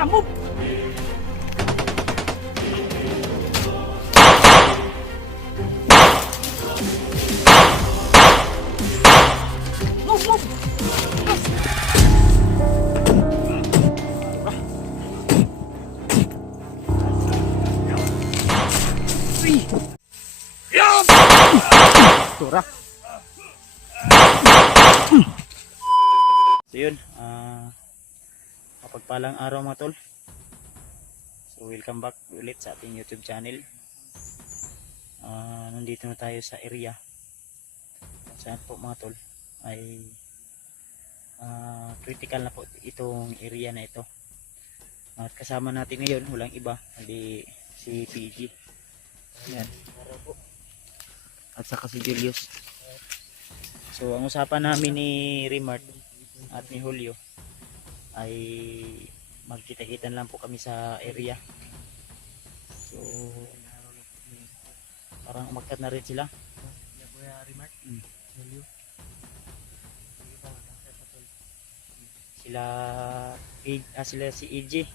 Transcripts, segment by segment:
Move! Move! Move! Uy! Tura. So yun, kapagpalang araw mga tol. So welcome back ulit sa ating YouTube channel. Nandito na tayo sa area saan po mga tol ay critical na po itong area na ito. At kasama natin ngayon walang iba kundi si PG. Yan. At saka si Julius. So ang usapan namin ni Remart at ni Julio ay magkita-kitan lang po kami sa area. So parang umakyat na rin sila. Sila si EJ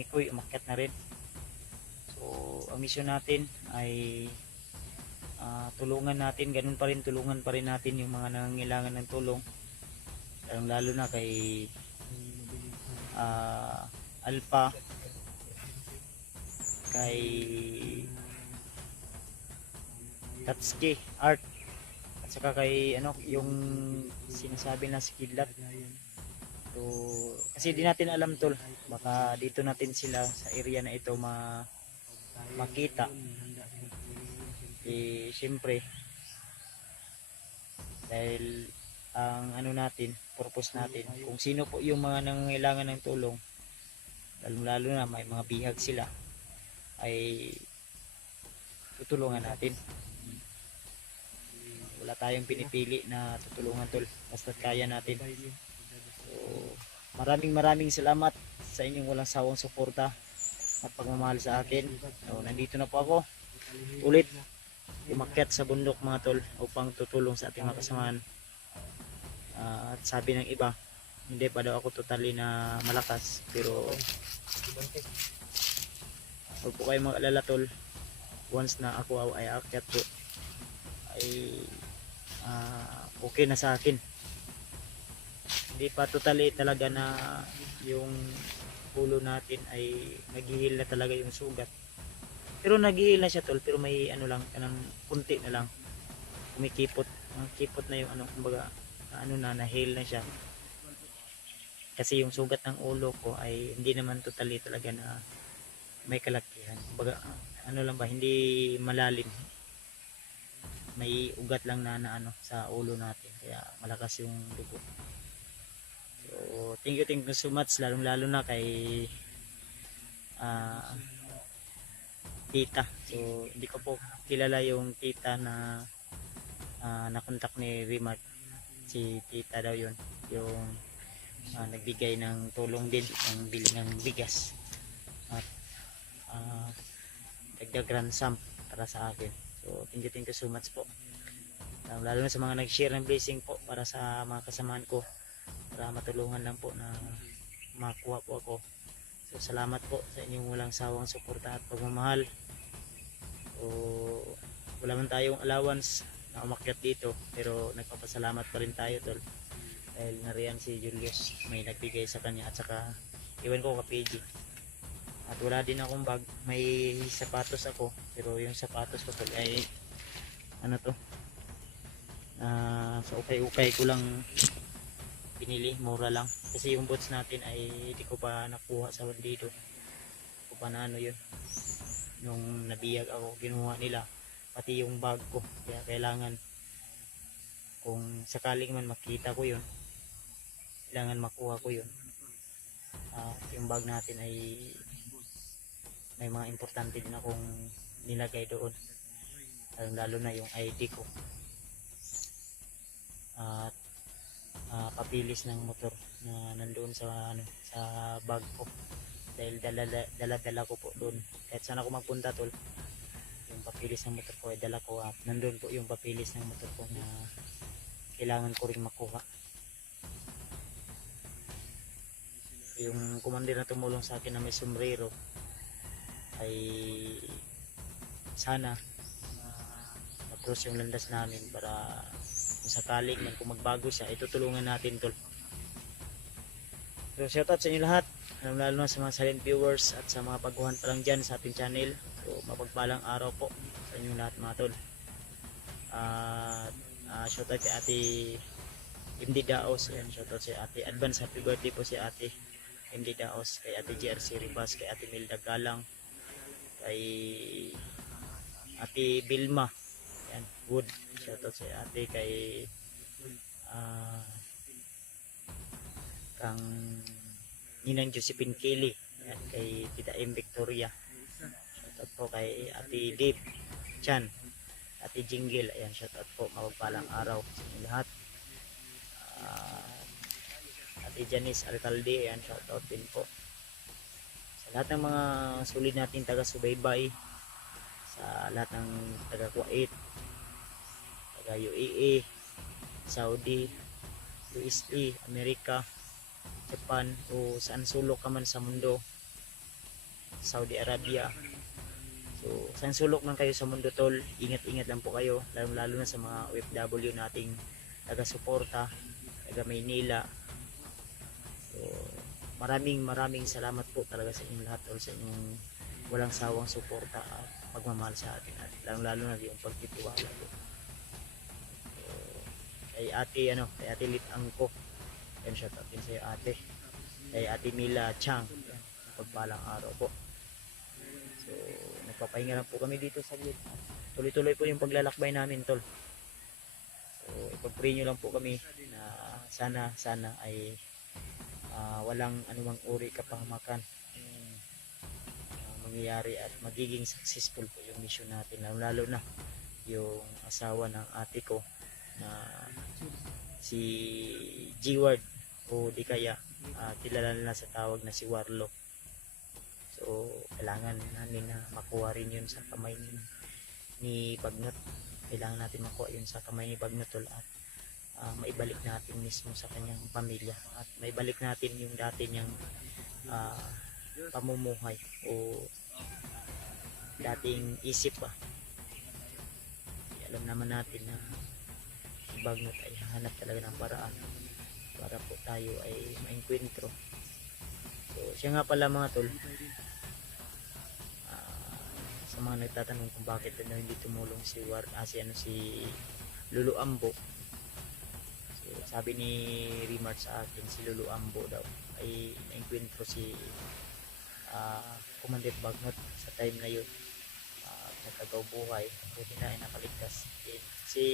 Mikoy umakyat na rin. So ang mission natin ay tulungan natin, ganun pa rin, tulungan pa rin natin yung mga nangangailangan ng tulong, lalo na kay Alpha, kay Tatsuki Art, at saka kay yung sinasabi na skidlat. So kasi di natin alam tol, baka dito natin sila sa area na ito makita. Siyempre dahil ang natin, purpose natin, kung sino po yung mga nangangailangan ng tulong, lalo na may mga bihag sila, ay tutulungan natin. Wala tayong pinipili na tutulungan tol, basta kaya natin. So maraming salamat sa inyong walang sawang suporta at pagmamahal sa akin. So, nandito na po ako ulit umakyat sa bundok mga tol upang tutulong sa ating mga kasamahan. At sabi ng iba, hindi pa daw ako totally na malakas, pero huwag po kayo mag-alala tol, once na ako ay akyat po ay okay na sa akin. Hindi pa totally talaga na yung ulo natin ay naghihil na talaga yung sugat, pero naghihil na siya tol, pero may lang kanang punti na lang kumikipot, kipot na yung kumbaga na-heal na siya. Kasi yung sugat ng ulo ko ay hindi naman totally talaga na may kalakihan, kumbaga lang ba, hindi malalim, may ugat lang na sa ulo natin, kaya malakas yung dugo. So thank you so much, lalo na kay tita. So hindi ko po kilala yung tita na nakontak ni Remart. Si tita daw yun, yung nagbigay ng tulong din, ang bili ng bigas at dagdag ransom para sa akin. So thank you so much po, lalo na sa mga nag-share ng blessing po para sa mga kasamahan ko, para matulungan lang po na makuha po ako. So salamat po sa inyong walang sawang suporta at pagmamahal. So wala man tayong allowance na umakyat dito, pero nagpapasalamat pa rin tayo tol, dahil nariyan si Julius, may nagbigay sa kanya, at saka iwan ko ka PG. At wala din akong bag, may sapatos ako, pero yung sapatos ko tol ay sa ukay ko lang pinili, mura lang, kasi yung boots natin ay hindi ko pa nakuha sa bandido, hindi ko pa yun, nung nabiyag ako ginuha nila pati yung bag ko, kaya kailangan kung sakaling man makita ko yun, kailangan makuha ko yun. Yung bag natin ay may mga importante din akong nilagay doon, lalo na yung ID ko at papilis ng motor na nandoon sa bag ko, dahil dala ko po doon kahit saan ako magpunta tol. Yung papilis ng motor ko ay dala ko, at nandoon po yung papilis ng motor ko na kailangan ko rin makuha. yung commander na tumulong sa akin na may sombrero ay sana ma-cross yung landas namin para kung sakaling man kung magbago siya, itutulungan natin tol. So shoutout sa inyo lahat, lalo na sa mga silent viewers at sa mga baguhan pa lang dyan sa ating channel. So mapagpalang araw po sa inyo lahat mga tol. At shoutout kay ate MD Daos, yan, shoutout si ate, advance happy birthday po si ate MD Daos, kay ate GRC Ribas, kay ate Milda Galang, kay ate Bilma, yan, Wood, shoutout si ate, kay kang Ninang Josephine Kelly, yan, kay Tita M Victoria, shoutout po kay ate Dave Chan, ate Jingle, ayan, shoutout po, mapagpalang araw sa inyo lahat. Ate Janice Alcalde, ayan, shoutout din po sa lahat ng mga sulit natin taga-subaybay, sa lahat ng taga-Kuwait, taga-UAE, Saudi, USA, Amerika, Japan, o saan sulok ka man sa mundo, Saudi Arabia. So saan sulok man kayo sa mundo tol, ingat-ingat lang po kayo, lalo na sa mga OFW nating taga-suporta, taga Maynila. So maraming salamat po talaga sa inyong lahat tol, sa inyong walang sawang suporta at pagmamahal sa atin, at lalo na yung pagtitiwala po. So, kay ate Lit Angko, yan, shout out din sa ate, kay ate Mila Chang, yan, pagpalang araw po. So nagpapahinga lang po kami dito sa glit, tuloy-tuloy po yung paglalakbay namin tol. So ipag-pray nyo lang po kami na sana ay walang anumang uri kapahamakan mangyayari at magiging successful po yung mission natin, lalo na yung asawa ng ate ko na si G-Ward, o di kaya kilala na sa tawag na si Warlo. So kailangan namin na makuha rin yun sa kamay ni Bagnot, kailangan natin makuha yun sa kamay ni Bagnot tol, at maibalik natin mismo sa kanyang pamilya, at maibalik natin yung dati niyang pamumuhay o dating isip pa. Alam naman natin na si Bagnot ay hanap talaga ng paraan para po tayo ay maengkwentro. So siya nga pala mga tol, sa mga nagtatanong kung bakit hindi tumulong si Lulu Ambo. Sabi ni Rimart sa akin, si Lulu Ambo daw ay naengkwentro si Commander Bagnot sa time na yun, nagkagaw buhay, buti na ay nakaligtas din. Si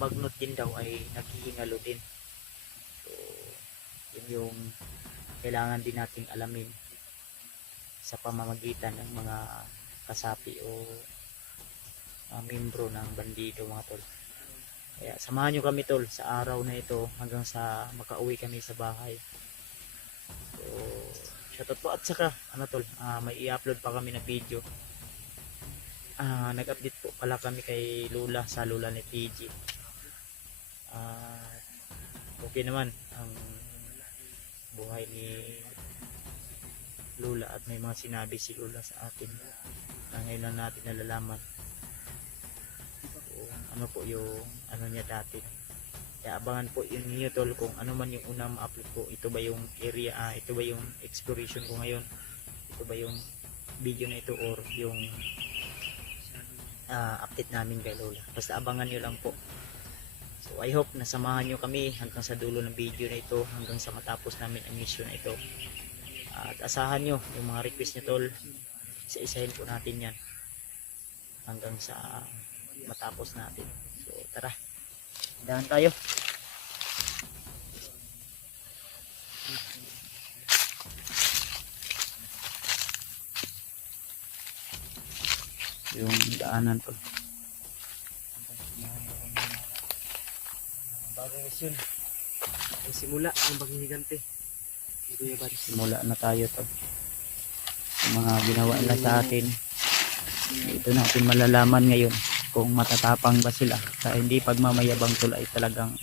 Bagnot din daw ay naghihingalo din. So yun yung kailangan din nating alamin sa pamamagitan ng mga kasapi o membro ng bandido mga tol. Kaya samahan nyo kami tol sa araw na ito hanggang sa makauwi kami sa bahay. So shoutout po, at saka tol, may i-upload pa kami na video. Nag-update po pala kami kay Lula sa Lula ni PG. Okay naman ang buhay ni Lula, at may mga sinabi si Lula sa atin na ngayon lang natin nalalaman ano po yung niya dati. Kaya abangan po yun niyo tol kung ano man yung unang ma-upload ko. Ito ba yung area, ito ba yung exploration ko ngayon, ito ba yung video na ito, or yung update namin kay Lola. Basta abangan nyo lang po. So I hope nasamahan nyo kami hanggang sa dulo ng video na ito, hanggang sa matapos namin ang mission na ito. At asahan nyo yung mga request nyo tol, isa-isahin po natin yan hanggang sa matapos natin. So tara, dahan tayo. Yung daanan po, bagong mission ang simula ng Bagong Higante. Simula na tayo to, yung mga ginawa nila sa atin. Ito natin malalaman ngayon kung matatapang ba sila, sa hindi pagmamayabang tol, ay talagang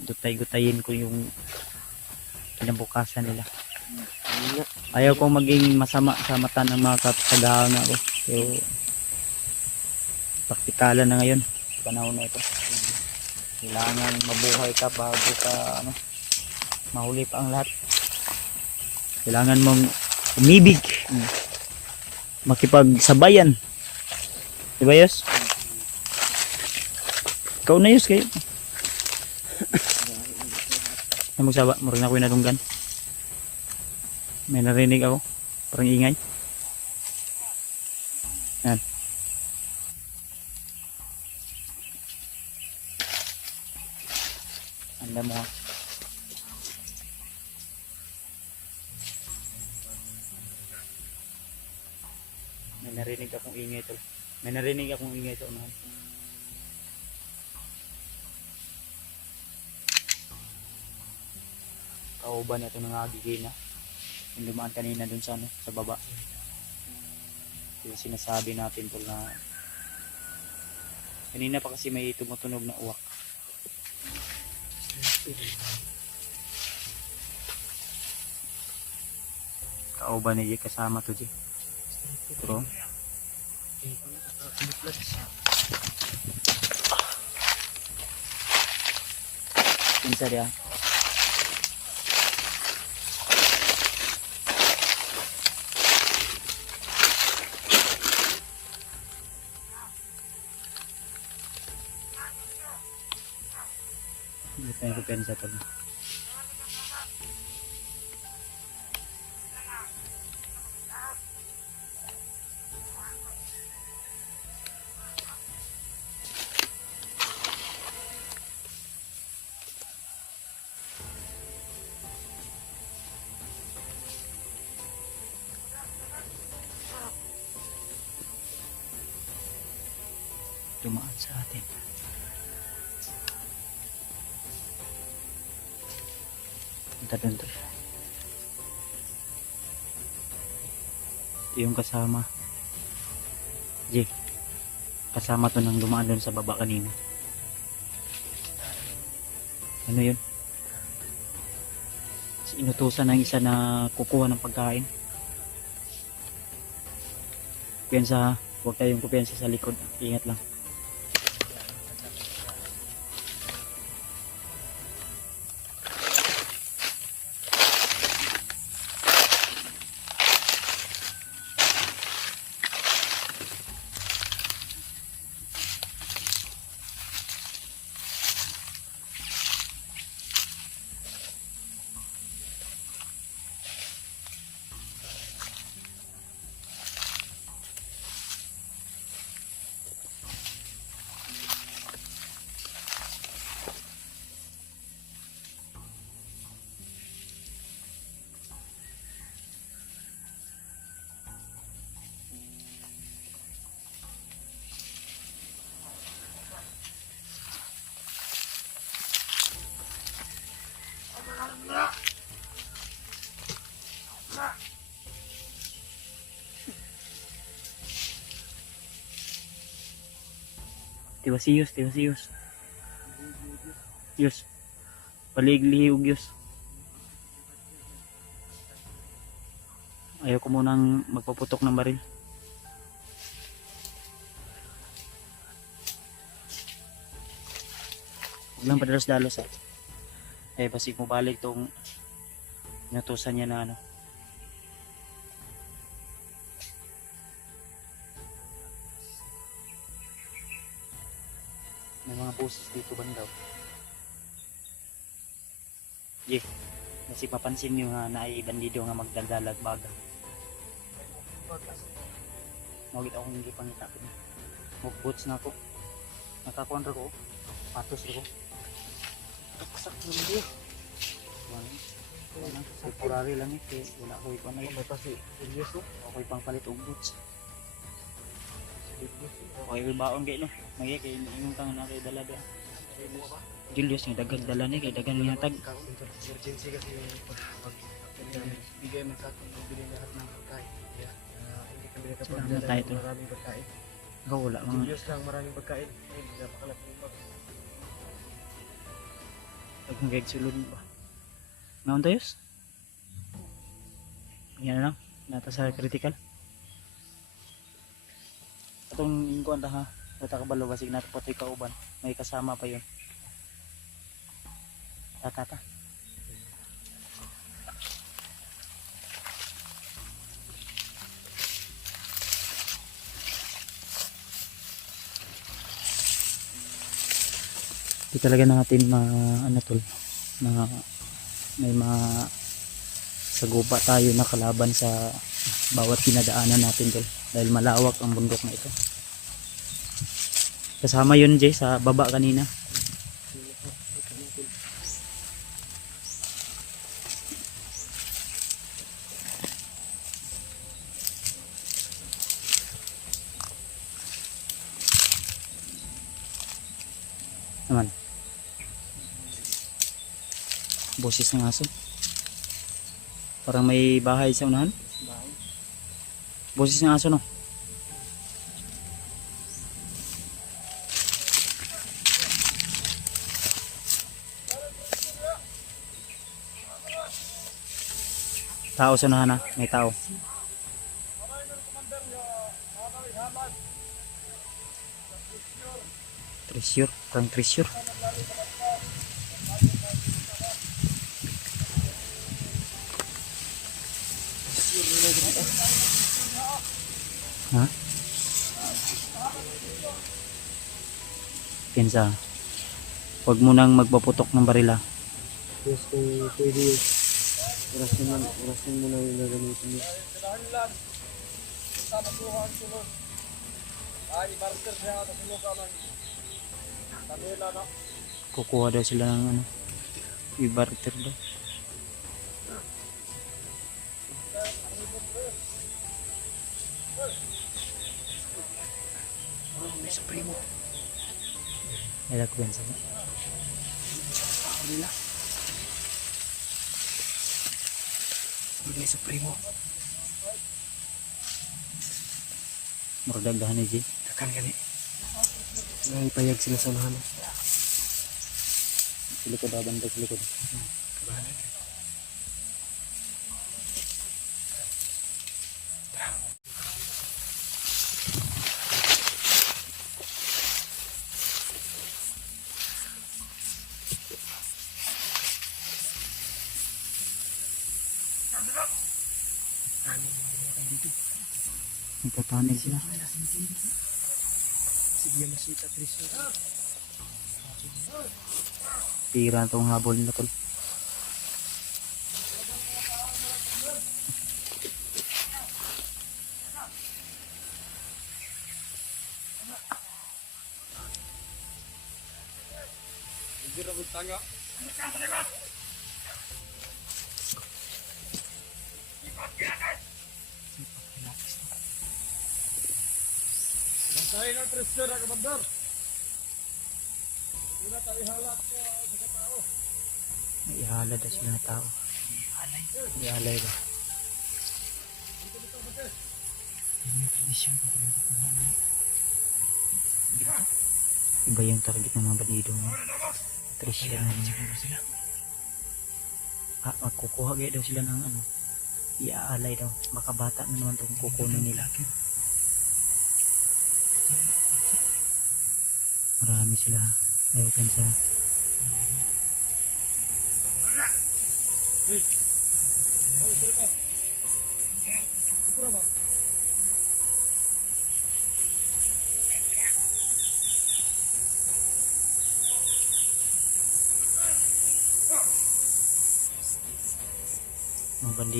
gutay-gutayin ko yung kinabukasan nila. Ayaw kong maging masama sa mata ng mga kasagahan ako. So, praktikalan na ngayon. Panahon na ito. Kailangan mabuhay ka bago ka mahuli pa ang lahat. Kailangan mong umibig. Makipagsabayan. Diba, Yos? Ikaw na, Yos, kayo. Ay, magsaba. Maring ako yung nadunggan. May narinig ako. Parang ingay. Yan. Anda mo ha. May narinig akong ingay ito. May narinig akong ingay sa unahan. Kauban ito ng agigina. Yung dumaan kanina dun sa sa baba. Yung sinasabi natin tol na kanina pa kasi may tumutunog na uwak. Kauban niya kasama to di. Pero pinsa dia. Hindi tayo ko pensa to. Dumaan sa atin. Punta doon to. Ito yung kasama. Jake. Kasama to nang dumaan doon sa baba kanina. Ano yun? Inutusan ng isa na kukuha ng pagkain. Piyansa, huwag tayong kupiyansa sa likod. Ingat lang. Tiwasiyos, tiwasiyos. Yus. Paliglihog, Yus. Ayaw ko munang magpaputok ng baril. Huwag lang padalos-dalos eh. Eh, basig mo balik tong inutusan niya na may mga boses dito bandaw. Yeah. Kasi mapansin nyo nga na ay bandido nga magdaldalag baga. Magit ako hindi pangita ko. Mag-boots na ako. Nakakuan ra ko. Patos ra ko. Taksak mo hindi. Wala. Temporary lang eh. Kaya wala ko ipan na yun. Ako ipang palit og boots. Okay, baon kayo no. Magiging kayo yung tangan na kayo dala doon. Julius, yung dagang dala ni kay dagang nihatag. Emergency kasi yung bigay man sa atin bili lahat ng pagkain. Kaya hindi kami nakapagdala ng maraming pagkain. Ikaw wala mga... Julius lang maraming pagkain. Ay, napakalaking bag. Nagmagayag sulod ba? Naon tayos? Yan lang. Nata sa critical. Itong ingkuan ta ha. Data kabalo basig nato pati kauban. May kasama pa yun. Tata. Di talaga natin ano tol, may sagupa tayo na kalaban sa bawat pinadaanan natin tol, dahil malawak ang bundok na ito. Kasama yun Jay sa baba kanina. Naman boses ng aso, parang may bahay sa unahan. Boses ng aso no. Tao sa unahan ha, may tao. Treasure, parang treasure. Ha? Pinsa. Huwag mo nang magpaputok ng barila. Yes, kung pwede, orasin mo na yung gagamitin mo. Kukuha daw sila ng ano, i-barter daw. May supremo. Ay, ako Pinsa. Alhamdulillah. May supremo. Muragdagdahan ni G. Takan gani. Naipayag sila sa unahan. Sa likod, banda sa likod. Kabahan. Nagpapanin sila. Sige, masita, Trisha. Tira itong habol nila tol. Hindi na magtanga. Bantayin ang Trisha na kabandar. Hindi na tayo halat ko sa tao. May ihala daw sila na tao. Ihalay ba? Iba yung target ng mga bandido mo. Trisha na niya. Magkukuha gaya daw sila ng ano. Iaalay daw. Baka bata na naman itong kukunin nila. Marami sila. Ayaw Pinsa.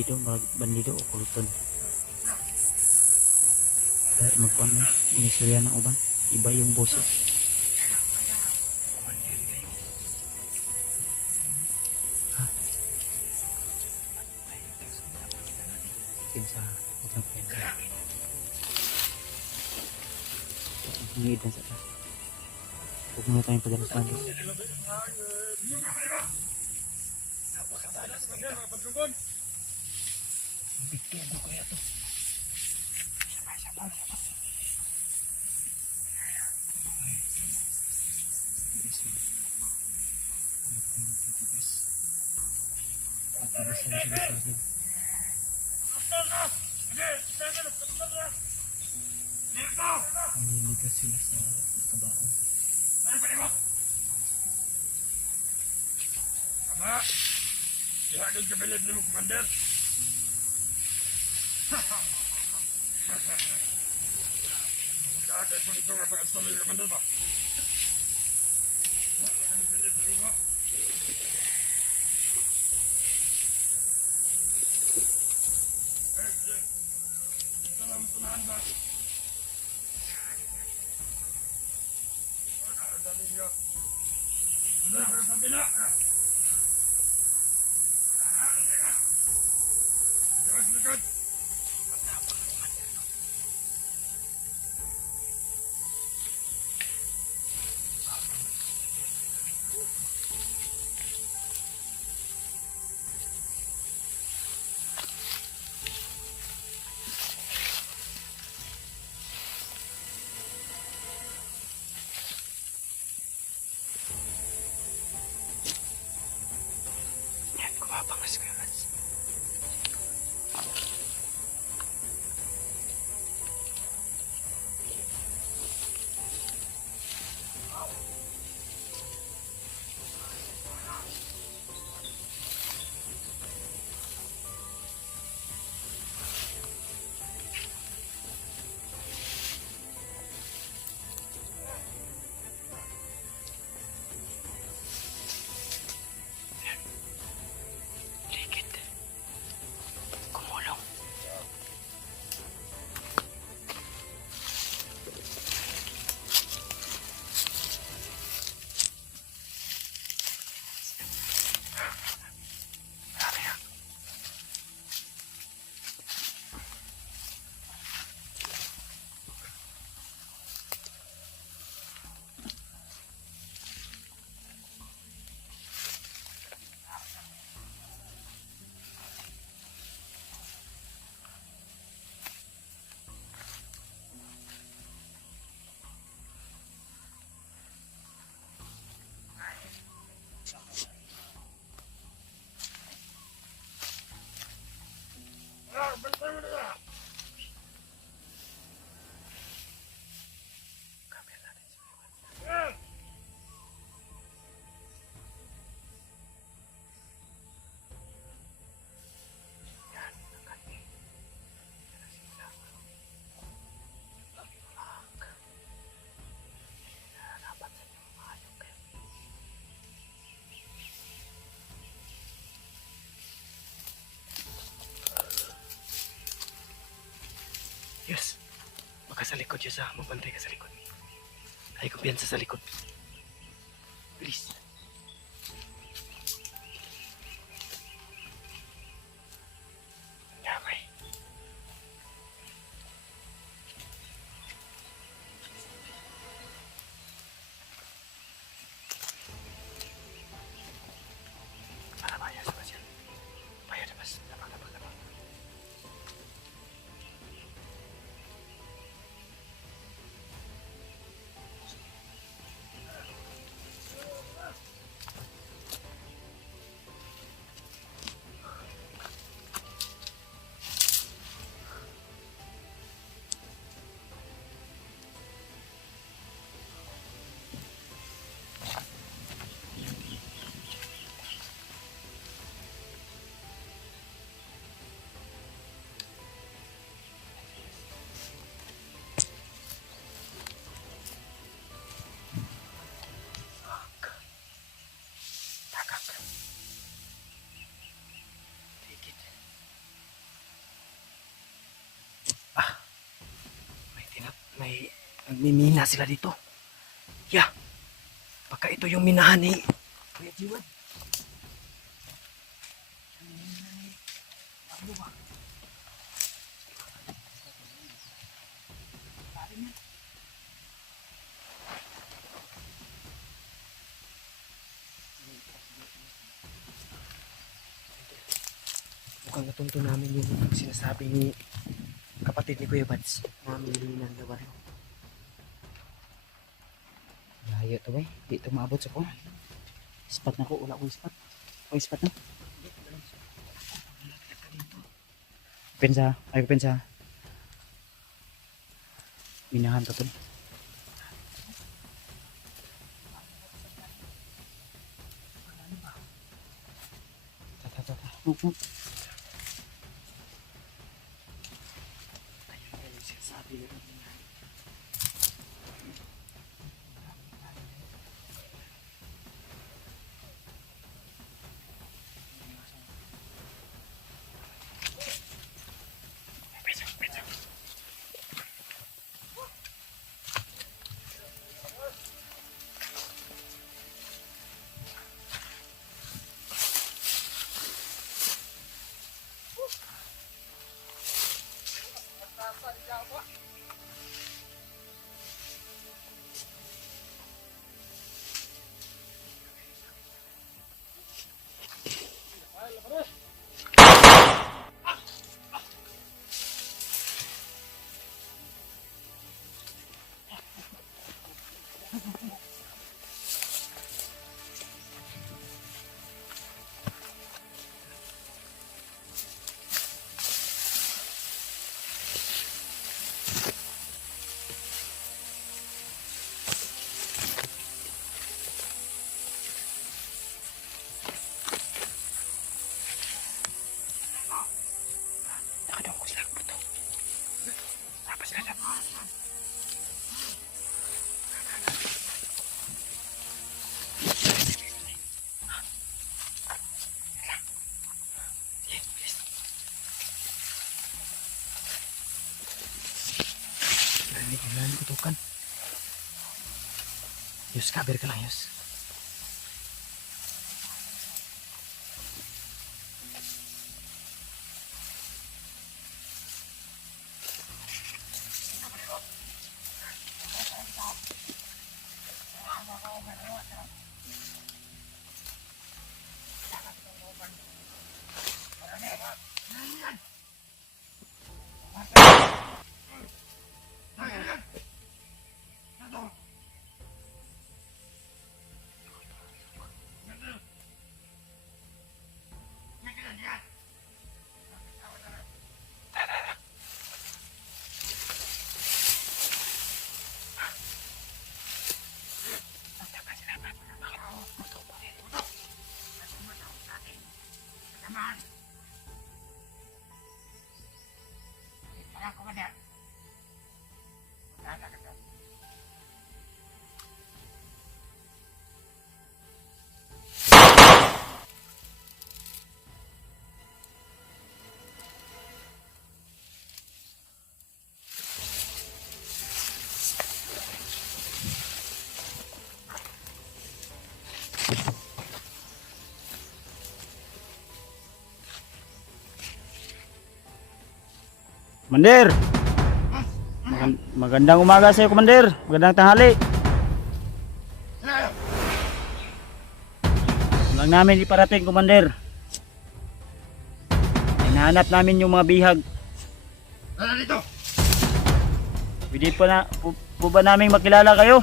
Mga bandido o kulton. Dahil magpuan mo, inisulya ng uban. Iba yung boses. Ha? Pinsa, huwag lang Pinsa. Hingid na sa taas. Huwag muna tayong padalas bando. Bigyan mo kaya to. Sabay. At sila sa akin. Naninigas sila sa kabaon. Ama, ihagod ka bilid ni mo, Commander. Kakay po nito nga pag-install yung Commander ba? Bilid ni mo. Salam tunahan ba? Dali niyo. Benar, sabi na. Dekat. Yan, kumapangas ko yung Lance. Likit. Kumulong. Marami na. Kamera natin si Iwan. Yan, nakati. Yan na sila. Lamig-lamig. Dapat sa inyo mahayok kayo. Yes. Baka sa likod siya sa magbantay ka sa likod. Ay, kumpiyansa sa likod. Please. Yamay. Para bayar sa pasyan. Bayar na mas. Labang. May nagmimina sila dito. Yeah. Baka ito yung minahan ni Kuya Jiwan. Mukhang natunto namin yung sinasabi ni kapatid ni Kuya Bads. Mamili ng lugar. Layo to ba? Di ito maabot sa ko. Ispat na ko. Wala ko ispat. O ispat na. Pensa, ay pensa. Minahan to tol. Tata. Hup. Lain kutukan. Yus, kabir ka lang, Yus. Komandir. Magandang umaga sa iyo, Komandir. Magandang tanghali. Lang namin iparating, Komandir. Hinahanap namin yung mga bihag. Ano dito? Pwede po ba naming makilala kayo?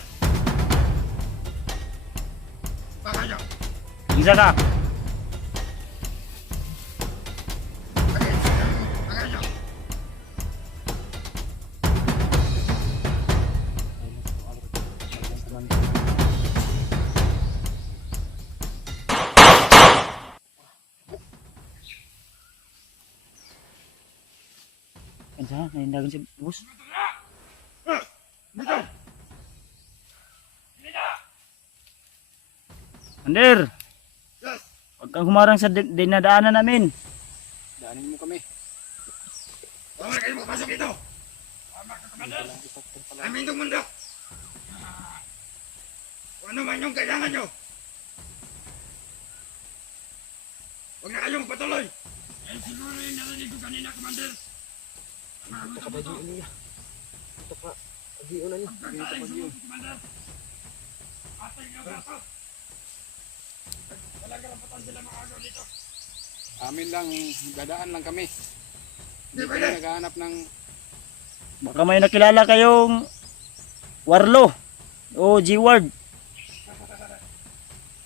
Baka nyo. Isa ka. Baka nyo. Kansa, nahindagan si bus. Dito. Komandir, Yes. huwag kang humarang sa dinadaanan namin. Daanin mo kami. Bawal kayo makapasok dito. Tama ka, Commander. Amin itong mundo. Kung ano man yung kailangan nyo. Huwag na kayong patuloy. Eh, siguro yung narinig ko kanina, Commander. Ito ka ba yun niya? Ito pa. Agiyo na niya. Pagkakain sa mga, Commander. Atay nga ba ito? Talaga lang patan sila mga agaw dito. Amin lang, dadaan lang kami. Hindi Di kami pwede. naghahanap ng... Baka may nakilala kayong Warlo o G-Ward.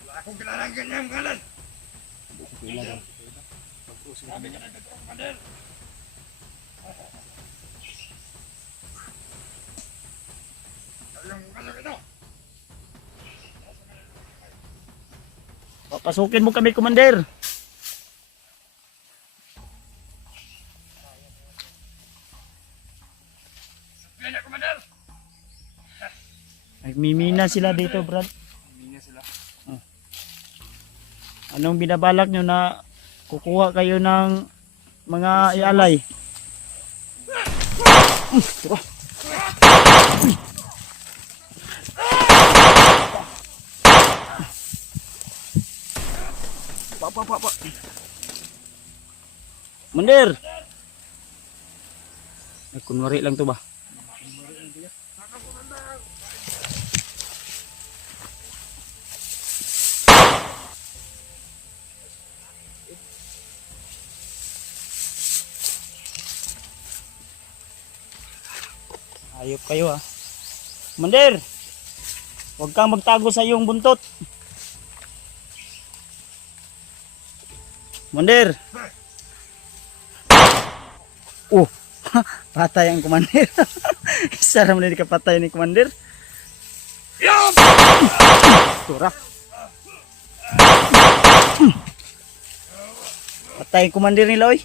Wala akong kilala ang ganyang ngalan. Pag-usap Sabi ka na dito, Commander. Papasukin mo kami, Commander. Yan na, Commander! Nagmimina sila dito, Brad. Hindi na sila. Anong binabalak nyo na kukuha kayo ng mga ialay? Pa. Mandir! Kunwari lang to ba? Ayop kayo ah. Mandir! Huwag kang magtago sa iyong buntot. Mandir! Oh! Patay ang Commander. Isa naman din kapatay ni Commander. Surah. Patay ang Commander nila oy.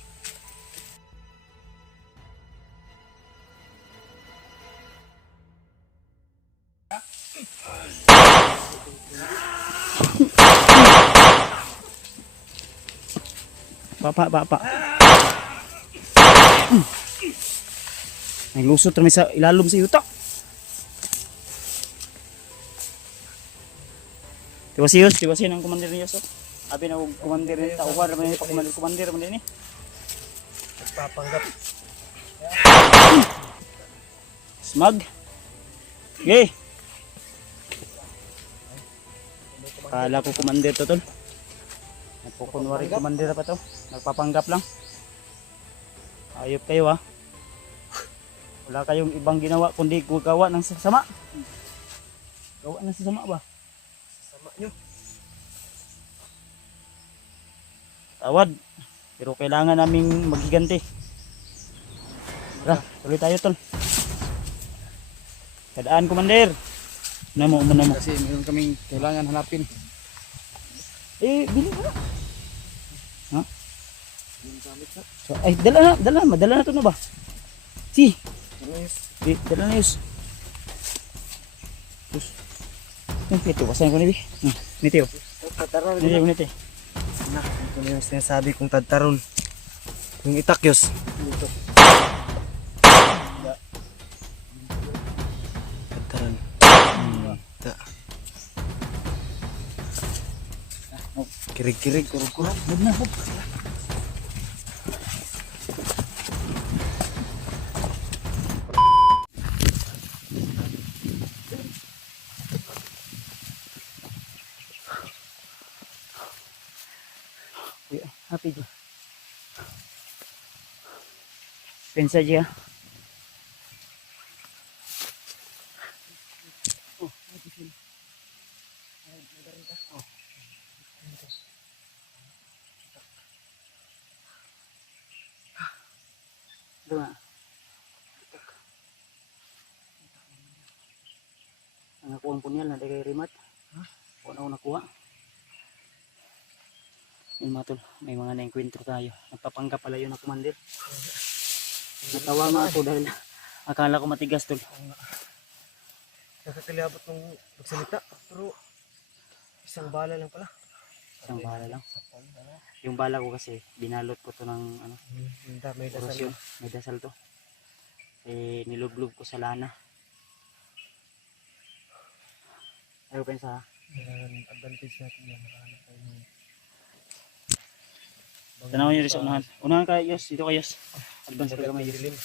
Papa. Naglusot kami sa ilalom sa yuta. Tiwasin ang Commander niya so. Abi na Commander ni tawar naman ni Commander man ni. Nagpapanggap. Smug. Okay. Kala ko Commander to tol. Nagpukunwari Commander pa to. Nagpapanggap lang. Ayop kayo ah. Wala kayong ibang ginawa kundi gawa ng sasama. Gawa ng sasama ba? Sama nyo. Tawad. Pero kailangan naming magiganti. Tara, tuloy tayo tol. Kadaan Commander. Namo. Kasi meron kaming kailangan hanapin. Bili na. Ha? Yung gamit na. So, ay, madala na to na ba? Si, Ayos. dala na yus. Terus, yung pito, basahin ko ni Bi. Nitiyo. Tataron. Nitiyo. Na, ito na yung sinasabi kong tataron. Yung itakyos. Dito. Tataron. Kirig-kirig, kurog-kurog. Happy dyan. Pensa dyan. Bunga. Ang nakuha po niya, nanday kay Rimat. Kung ako nakuha. Yung mga tol, may mga na-enkwentro tayo. Nagpapanggap pala yun na Commander. Natawa nga ako dahil akala ko matigas tol. Nakakilabot nung magsalita. Pero isang bala lang pala. Isang bala lang. Yung bala ko kasi, binalot ko to ng ano, May dasal. orasyon. May dasal to. Niluglog ko sa lana. Ayaw pensa. Advantage natin yan. Makahanap tayo ng Tanawan nyo rin sa unahan. Unahan ka Yos, dito ka Yos. Advance ka gamay Yos. dilim.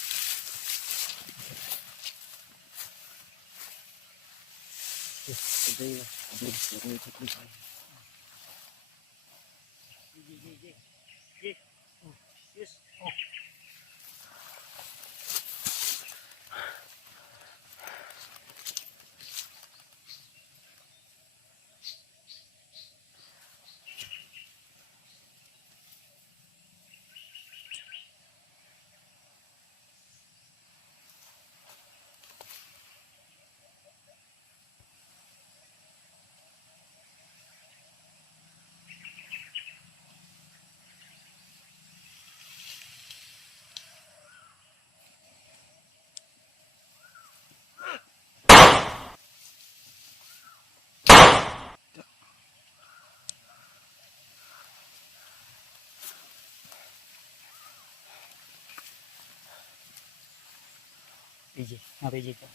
PJ. PJ ko.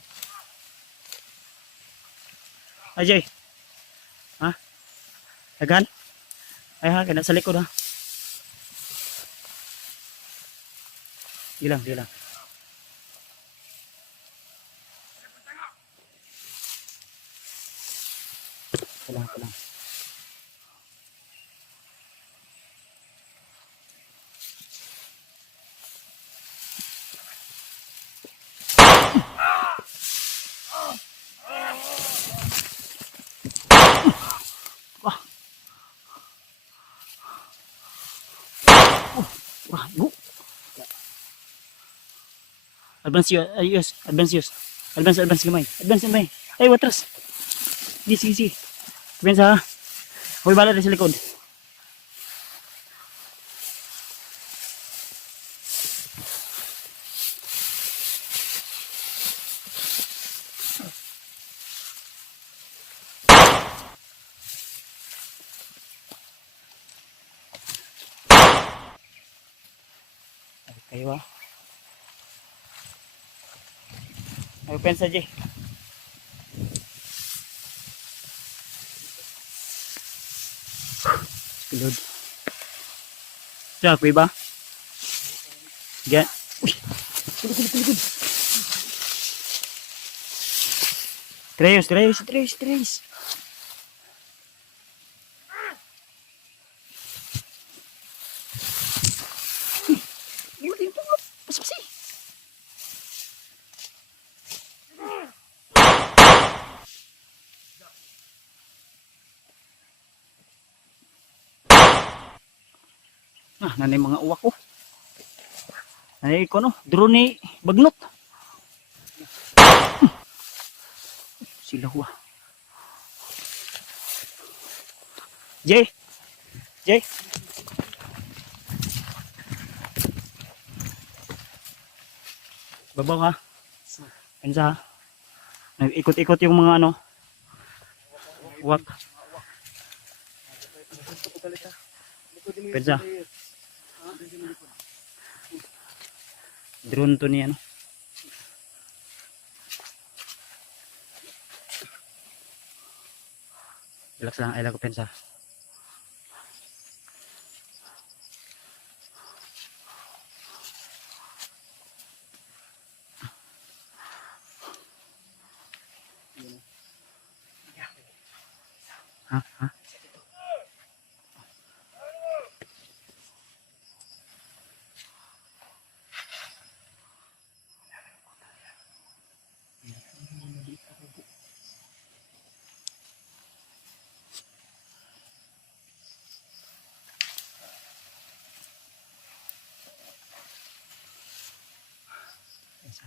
Ajay. Ha? Agan? Ay ha, kaya sa likod ha. Gilang, gilang. Kulang, kulang. Wah. Wah, bu. Advance use, advance use. Advance gamay. Advance gamay. Ay, watras. Sige. Advance ha. Hoy, bala rin sa likod. Kayo ha. Ay, pensa Jay. Kulod. Siya, kuya ba? Get. Uy! Kulod. Tres. Pasipasi. Nanay mga uwak ko. Nanay ko no, drone ni bagnot. Sila huwa. Jay. Babaw ha. Pensa ha. Nag-ikot-ikot yung mga ano. Uwak. Pensa. Drone to ni ano. Relax lang, ay lang ko pensa. Ha?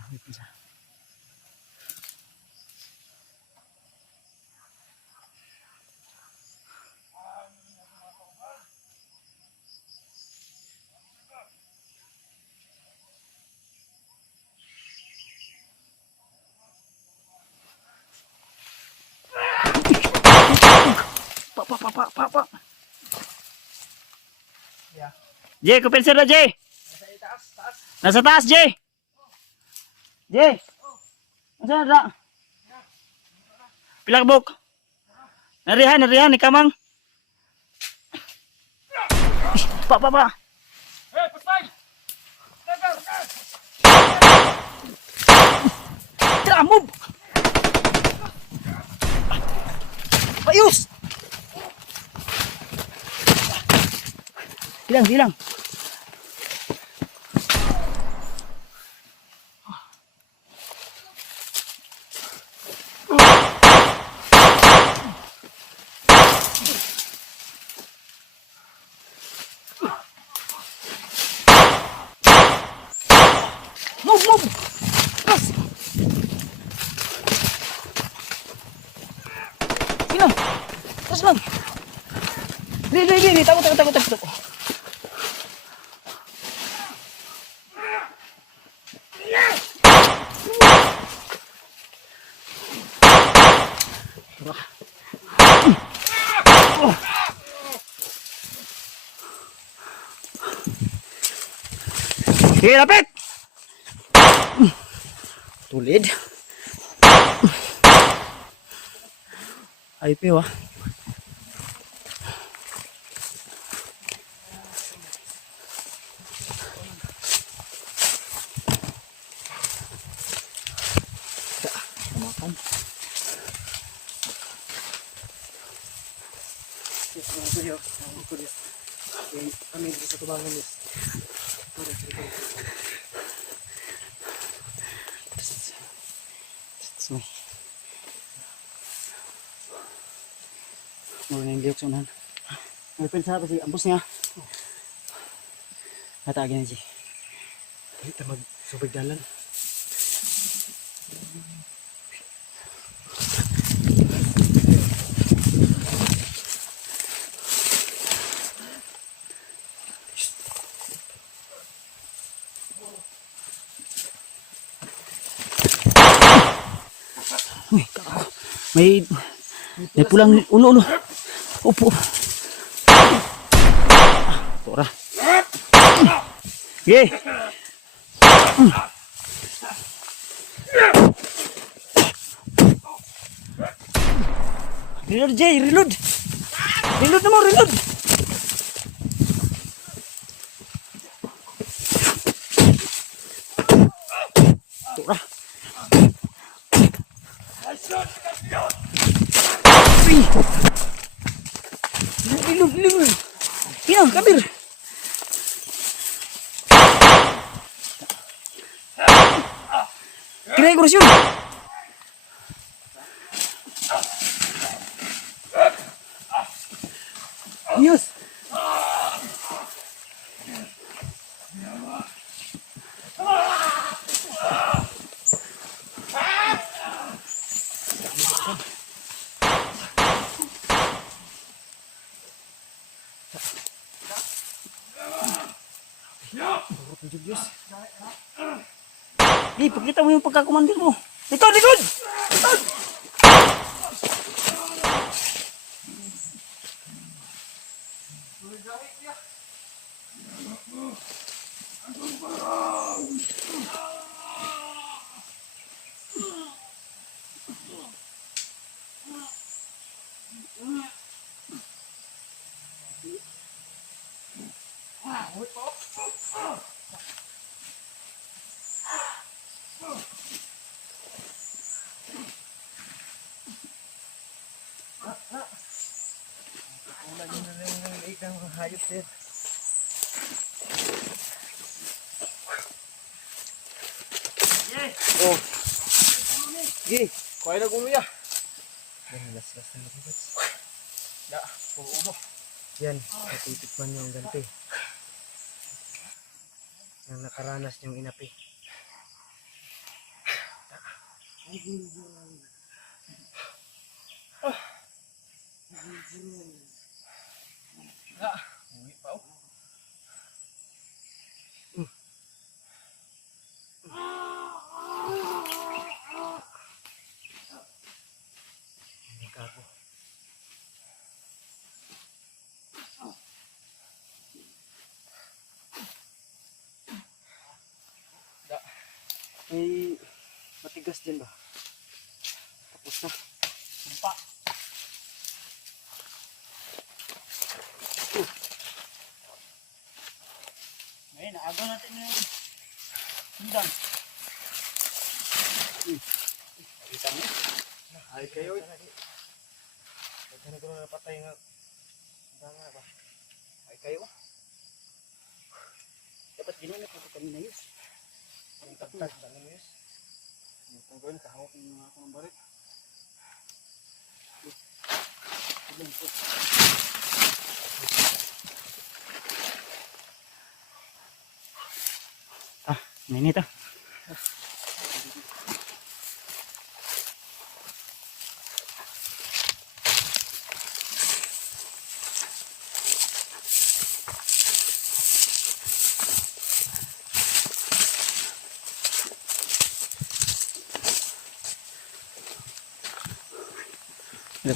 Pensa. Pa. Yeah. Jay, kupensa na Jay. Nasa taas Jay. Nasa na? Pilakbok. Narihan, ikamang. Pa. Hey, pastay! Tira, move! Ayos! Hilang. Move! Yes! Hilang! Terus lang! Di, takut. Sige, lapit! Tulid. Ay piwa. Makan. Kami dito sa tubangan is. So, mula na yung liok sa unahan. May pensa pa si ambos niya. Natagin na siya. Kita magsubig dalan. Uy, kakao. May pulang ulo. Upo. Tora. Ye. Reload, Jay, reload. Reload na mo, reload. Tora. Reload. Yan, kabir. Kira ko yun. Yes. Pakita mo yung pagkakumandir mo. Likod! Hayop din. Oh. Gi, kuha na gulo ya. Las-las na natin. Da, puro ulo. Yan, natitikman niyo ang ganti. Yung nakaranas niyong inapi. Uwi pa oh. Gago. May matigas din ba? Tapos na. Sumpa. Ngayon, naaga natin yung hindang. Kita mo? Ay kayo. Ito na ko na napatay nga. Danga ba? Ay kayo. Dapat ginamit ko kami na yus. Ang tagtag, dami mo yus. Kung gawin, kahawak yung ako ng barit. Mainit ah.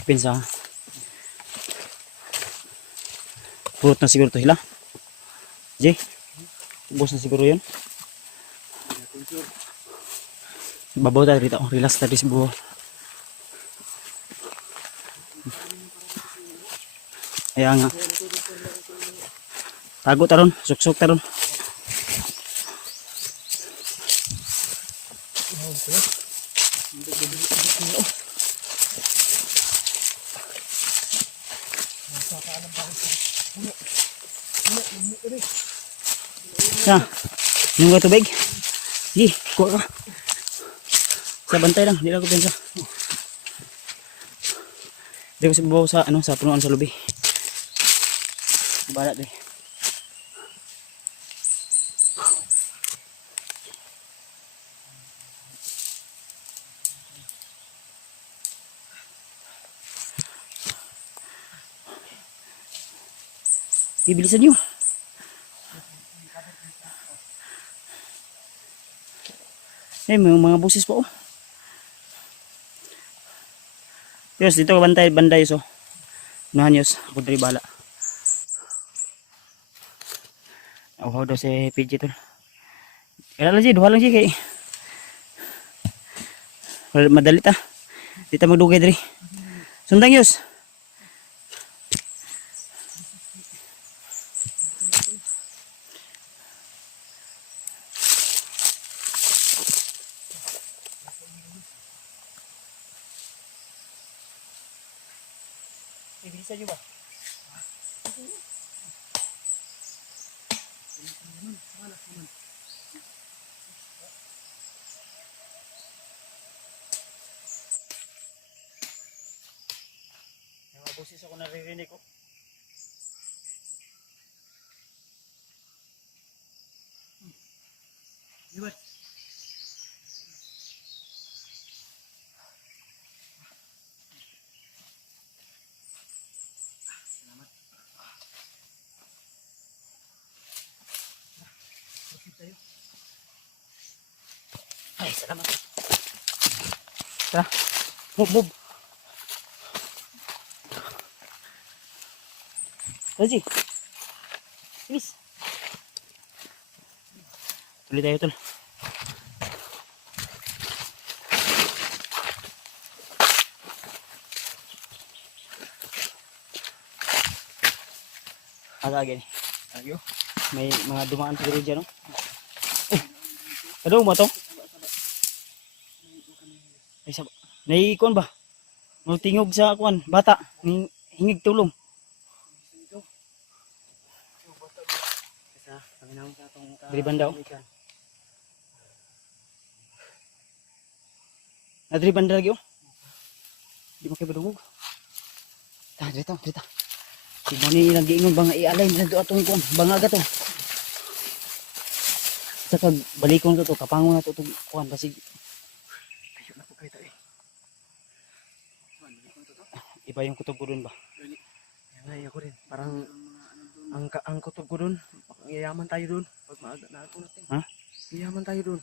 Pinsa. Purot na siguro to hila. Jay. Ubos na siguro yun. Babaw tayo dito. Relax tayo sa buho. Ayan nga. Tago taron. Suksok taron. Ya, yung mga tubig. Sige, kuha ka. Sa bantay lang, hindi lang ko pinsa. Hindi ko sigbaw sa, ano, sa punuan sa lubi. Balat eh. Ibilisan nyo. Eh, may mga busis pa oh. Yos, dito ka bantay, banday so. Unahan yos, ako dari bala. Ako daw si PG tol. Kaya lang siya, duha lang siya kay. Madali ta. Dito magdugay dari. Sundang yos. Ibilisan nyo ba? Yung mga boses ako naririnig ko. Iwan. Ay, salamat. Tara, move. Raji, please. Tuloy tayo tol. Agak gini. Ayo. May mga dumaan siguro dyan, no? Ano mo to? Ay, sab... Naiikon ba? Tingog sa kuan, bata. Hingig tulong. Driban daw. Nadriban lagi oh. Di mo kayo badungog. Dito. Si Bonnie nag-iingon ba nga ialay na ito atong kuan. Bangaga to. Saka balikon ko to, kapangon na to kuan basig. Ayo na po kayo tayo. Iba yung kutob ko dun ba? Yan ako rin. Parang ang kutob ko dun. Yayaman tayo dun. Pag maaga na ako natin. Ha? Yayaman tayo dun.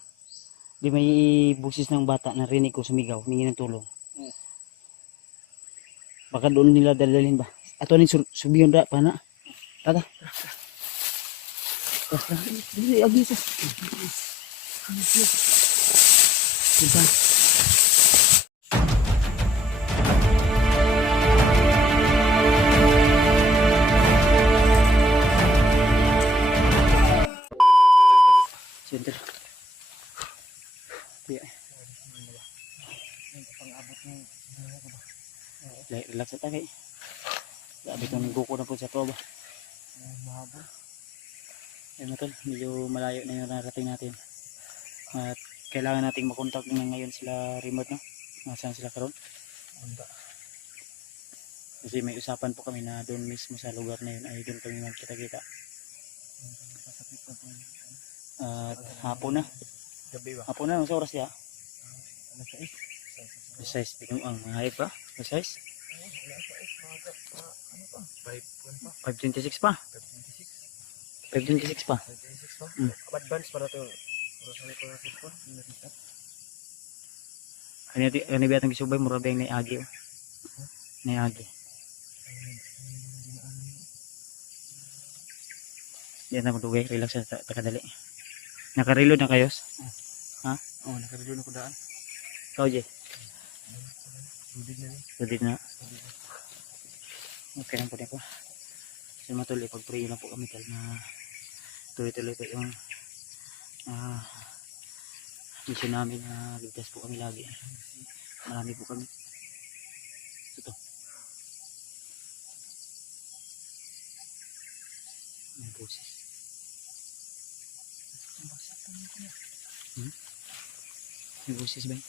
Di may busis ng bata na rinig ko sumigaw, humingi ng tulong. Baka doon nila dadalhin ba? Ato ni subiyon ra pa na. Tara. Dili agis. Kita. Center. Biya. Relax ta kay. Sabi ko nangguko na po sa to ba. Mahaba. Ayun tol, medyo malayo na yung narating natin. At kailangan nating makontak na ngayon sila remote no. Nasaan sila karon? Anda. Kasi may usapan po kami na doon mismo sa lugar na yun ay doon kami magkita-kita. At hapon na. Gabi ba? Hapon na, sa oras ya? Ano sa is? Size, binuang mahayop pa? Size? Ano pa? 526 pa? 526 pa? 526 pa? Mm. Advance para to. Para sa ko na ko. Ano ba itong gisubay? Mura ba yung naiagi? Naiagi. Yan na magdugay. Relax sa takadali. Nakareload na kayo? Ha? Oo, nakareload na ko daan. Ikaw, Jay. Dudid na ni. Sudid na. Okay lang po din po. So matuloy, pag-pray lang po kami tal na tuloy-tuloy po yung mission namin na ligtas po kami lagi. Marami po kami. Ito. May boses. May boses ba yun?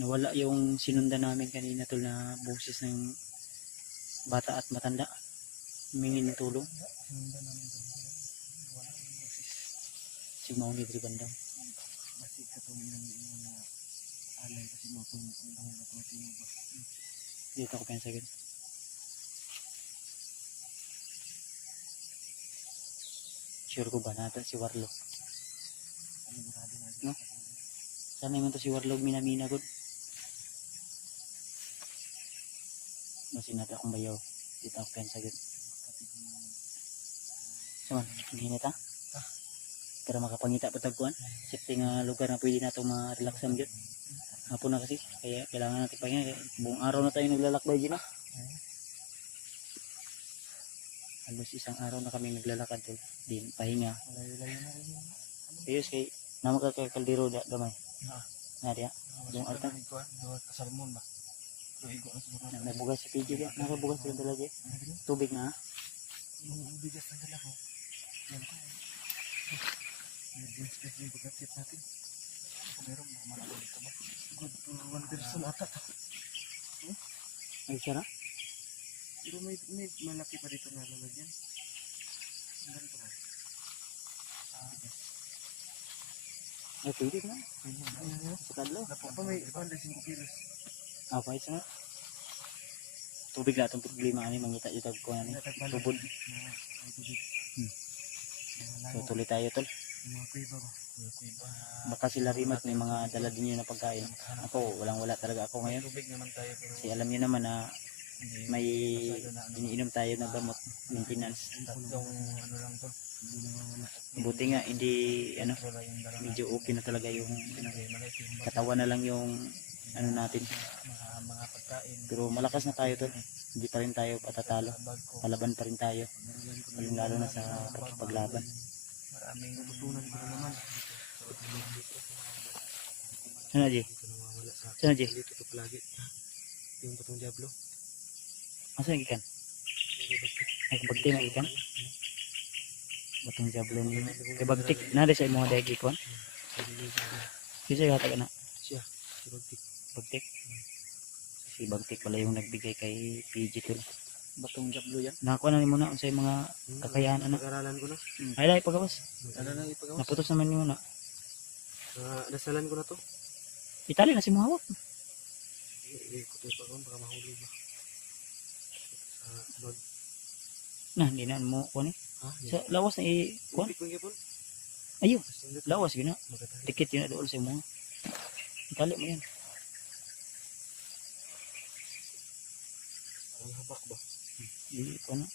Nawala yung sinundan namin kanina tol na boses ng bata at matanda. Humingi ng tulong. Sinundan namin doon. Wala yung boses. Si Mauni Dribandang. Basig sa tumingin ng mga alay kasi mapong ang dahil na tumatingin ba. Dito ako pensagin. Sure ko ba natin si Warlock? Panigurado na No? Sana naman to si Warlock minamina good. Masin natin akong bayaw. Dito ako pensagin. Saman, hinit ha? Para makapangita pa tagpuan. Safety nga lugar na pwede na itong ma-relaxan dyan. Hapon na kasi. Kaya kailangan natin pahinga. Buong araw na tayo naglalakbay dyan ha. Halos isang araw na kami naglalakad tol. Din pahinga. Layo-layo na rin yun. Ayos kay naman ka kaldero damay. Ah. Nadia. Yung alta. Kasalmon ba? Igo na siguro. Nabugas si PJ ka. Nakabugas yung talaga. Tubig na ha. Yung bigas na dala ko. Yan ko. Emergency kasi yung pagkatip natin. Kung meron mga malaki dito ba? Good for one person ata. Ay siya na. Pero may malaki pa dito na lalagyan. Ang ganito ba? Ay pwede na. Sa kadlaw. Apa may 5 kilos. Apa isa na. Tubig na itong problema ani mangita yung ko ani. Tubod. So tuloy tayo tol. Mga kuiba ba? Mga kuiba. Baka sila rimat may mga dala din yun na pagkain. Ako walang wala talaga ako ngayon. Tubig naman tayo pero Kasi alam niyo naman na may iniinom tayo na gamot, maintenance. tatlong ano lang to. Hindi naman wala. Buti nga hindi ano, Wala yung dala medyo okay na talaga yung ano, malaki yung katawan na lang yung ano natin. mga pagkain. Pero malakas na tayo tol. Hindi pa rin tayo patatalo. Bag ko. Palaban pa rin tayo. Lalo na sa paglaban. Maraming natutunan ko na naman. Ano Ji? Dito nawawala sa Saan Ji? dito to palagi. Yung batong diablo. Asa yung ikan? Nagbagti na ikan? Batong jablo ni kay bagtik na sa imong dayag ikon. Kisa yata ka na Siya. Si Bagtik. bagtik. Si bagtik pala yung nagbigay kay PG tol. Batong diablo yan. Nakakuha na nimo na unsay mga kakayahan ana. Pag-aralan ko na. Ay dai pagawas. Ano na ipagawas? Naputos naman yun na. Nasalan ko na to. Itali na si mo hawak. Ikutin pa ko baka mahulog ba. Sa bag. Na hindi na mo kuha ni. Ha? Sa lawas na kuha. Kupit ko yapon. Ayun, lawas gina. Magatali. Tikit yun na doon sa mo. Itali mo yan. Ang habak ba? Hindi ko na.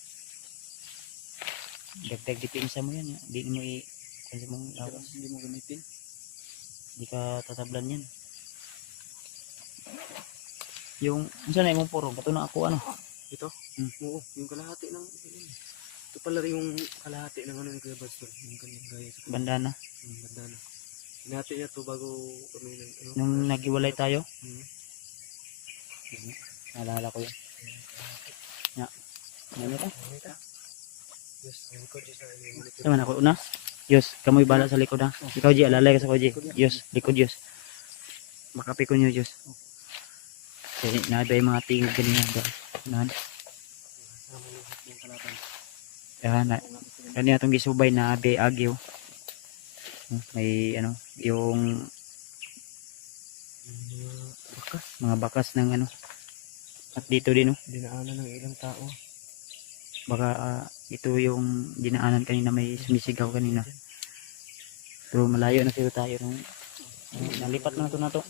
Dagdag dipinsa mo yan. Hindi mo kasi mong lawas. Hindi mo gamitin. Hindi ka tatablan yan. Yung, saan na yung puro? Bato na ako ano? Ito? Hmm. Oo, yung kalahati ng ito pala rin yung kalahati ng ano ni Kuya Baston. Yung kanyang gaya sa Bandana. bandana. Hinati niya to bago kami ng ano. Nung naghiwalay tayo, Hmm. naalala ko yun. Ya. Ano ka? Yes, ang likod yes na yung likod. Sama ako una. Diyos, kamoy bala sa likod ha. Ikaw Ji, alalay ka sa ko Ji. Diyos, likod Diyos. Makapi ko niyo Diyos. Kasi nabay mga tingog ganyan. Nahan. Yung kalaban. Kaya na. Kanya itong gisubay na abe agyo. May ano, yung mga bakas ng ano. At dito din oh. Dinaanan ng ilang tao. Baka ito yung dinaanan kanina may sumisigaw kanina. Pero malayo na sila tayo nung nalipat na ito na to.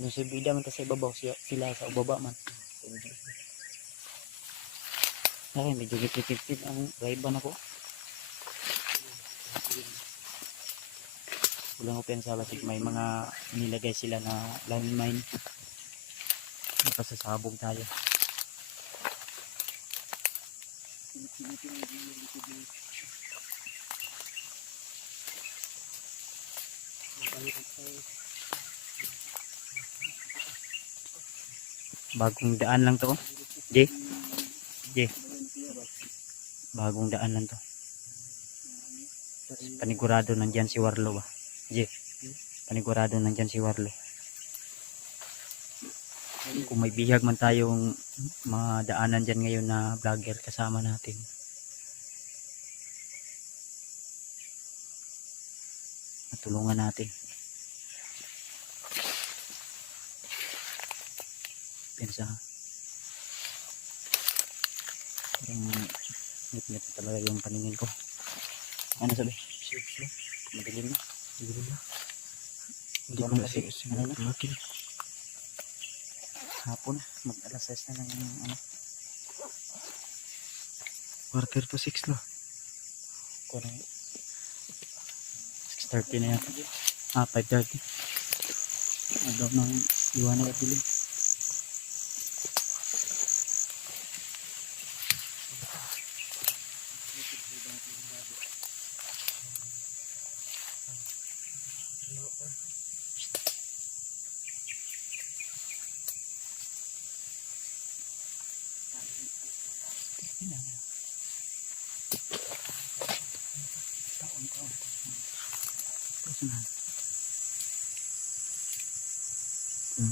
Nung si Bida man sa ibabaw sila sa ubaba man. Okay, medyo gipit-gipit ang raiban ako. Walang opensa basig may mga nilagay sila na landmine. Napasasabog tayo. Bagong daan lang to. J. Bagong daan lang to. Panigurado nandyan si Warlo ba? J. Panigurado nandyan si Warlo. Kung may bihag man tayong mga daanan dyan ngayon na vlogger kasama natin. Matulungan natin. Pensa. Parang ngit-ngit talaga yung paningin ko. Ano sabi? Madilim na. Hindi ko kasi ano na. Hapon, mag-alas 6 na ng ano. Quarter to 6 na. Kurang 6:30 na yata. 5:30. Ano nang iwanan at dilim.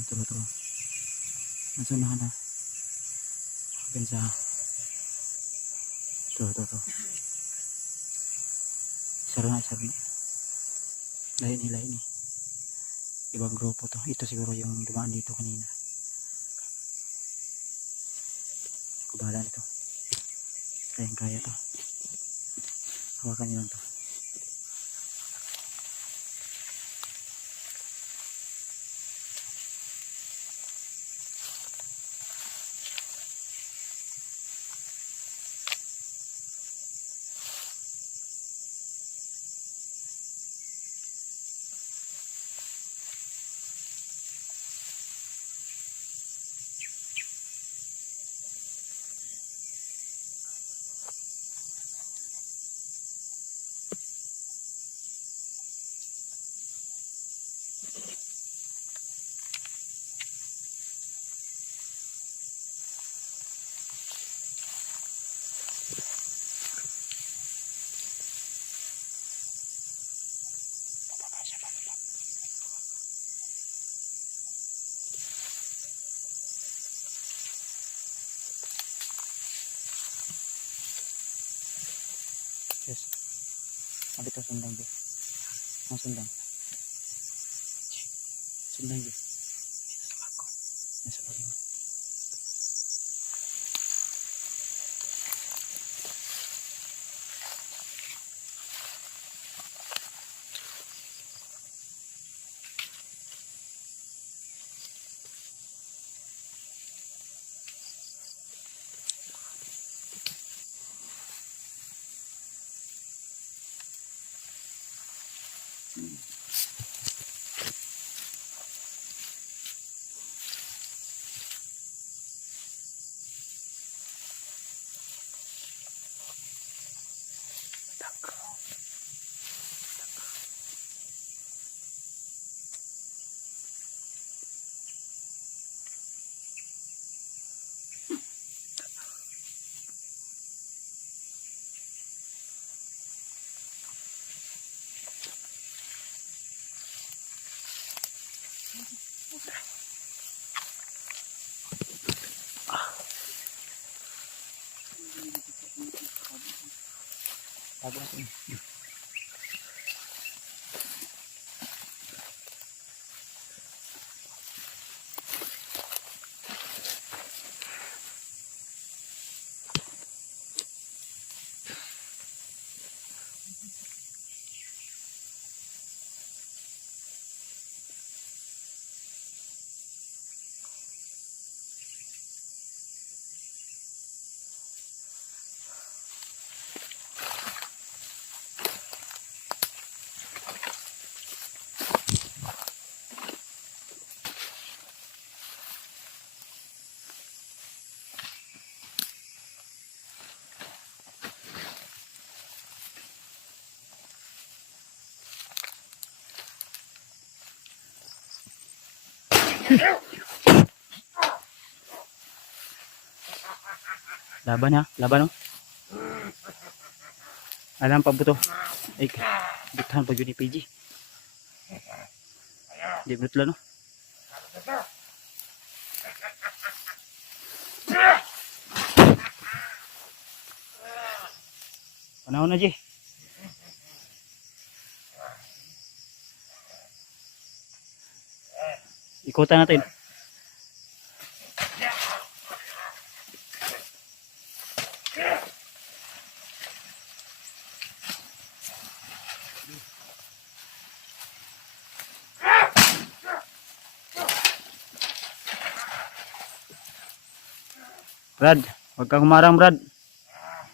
Terus. Masuk na. Pensa. Tuh. Sarang sabi. Lain ini. Ibang grupo to. Ito siguro yung dumaan dito kanina. Kubalan ito. Kaya to. Hawakan nyo lang to. Yes. Abi to sundang be. Ang sundang. Sundang be. Nasa bawah. Bagus. Laban ha, laban oh. Alam pa buto. Ay, butahan pa yun ni PG. Di butla no. Panahon na Ji. Ikutan natin. Brad, huwag kang humarang Brad.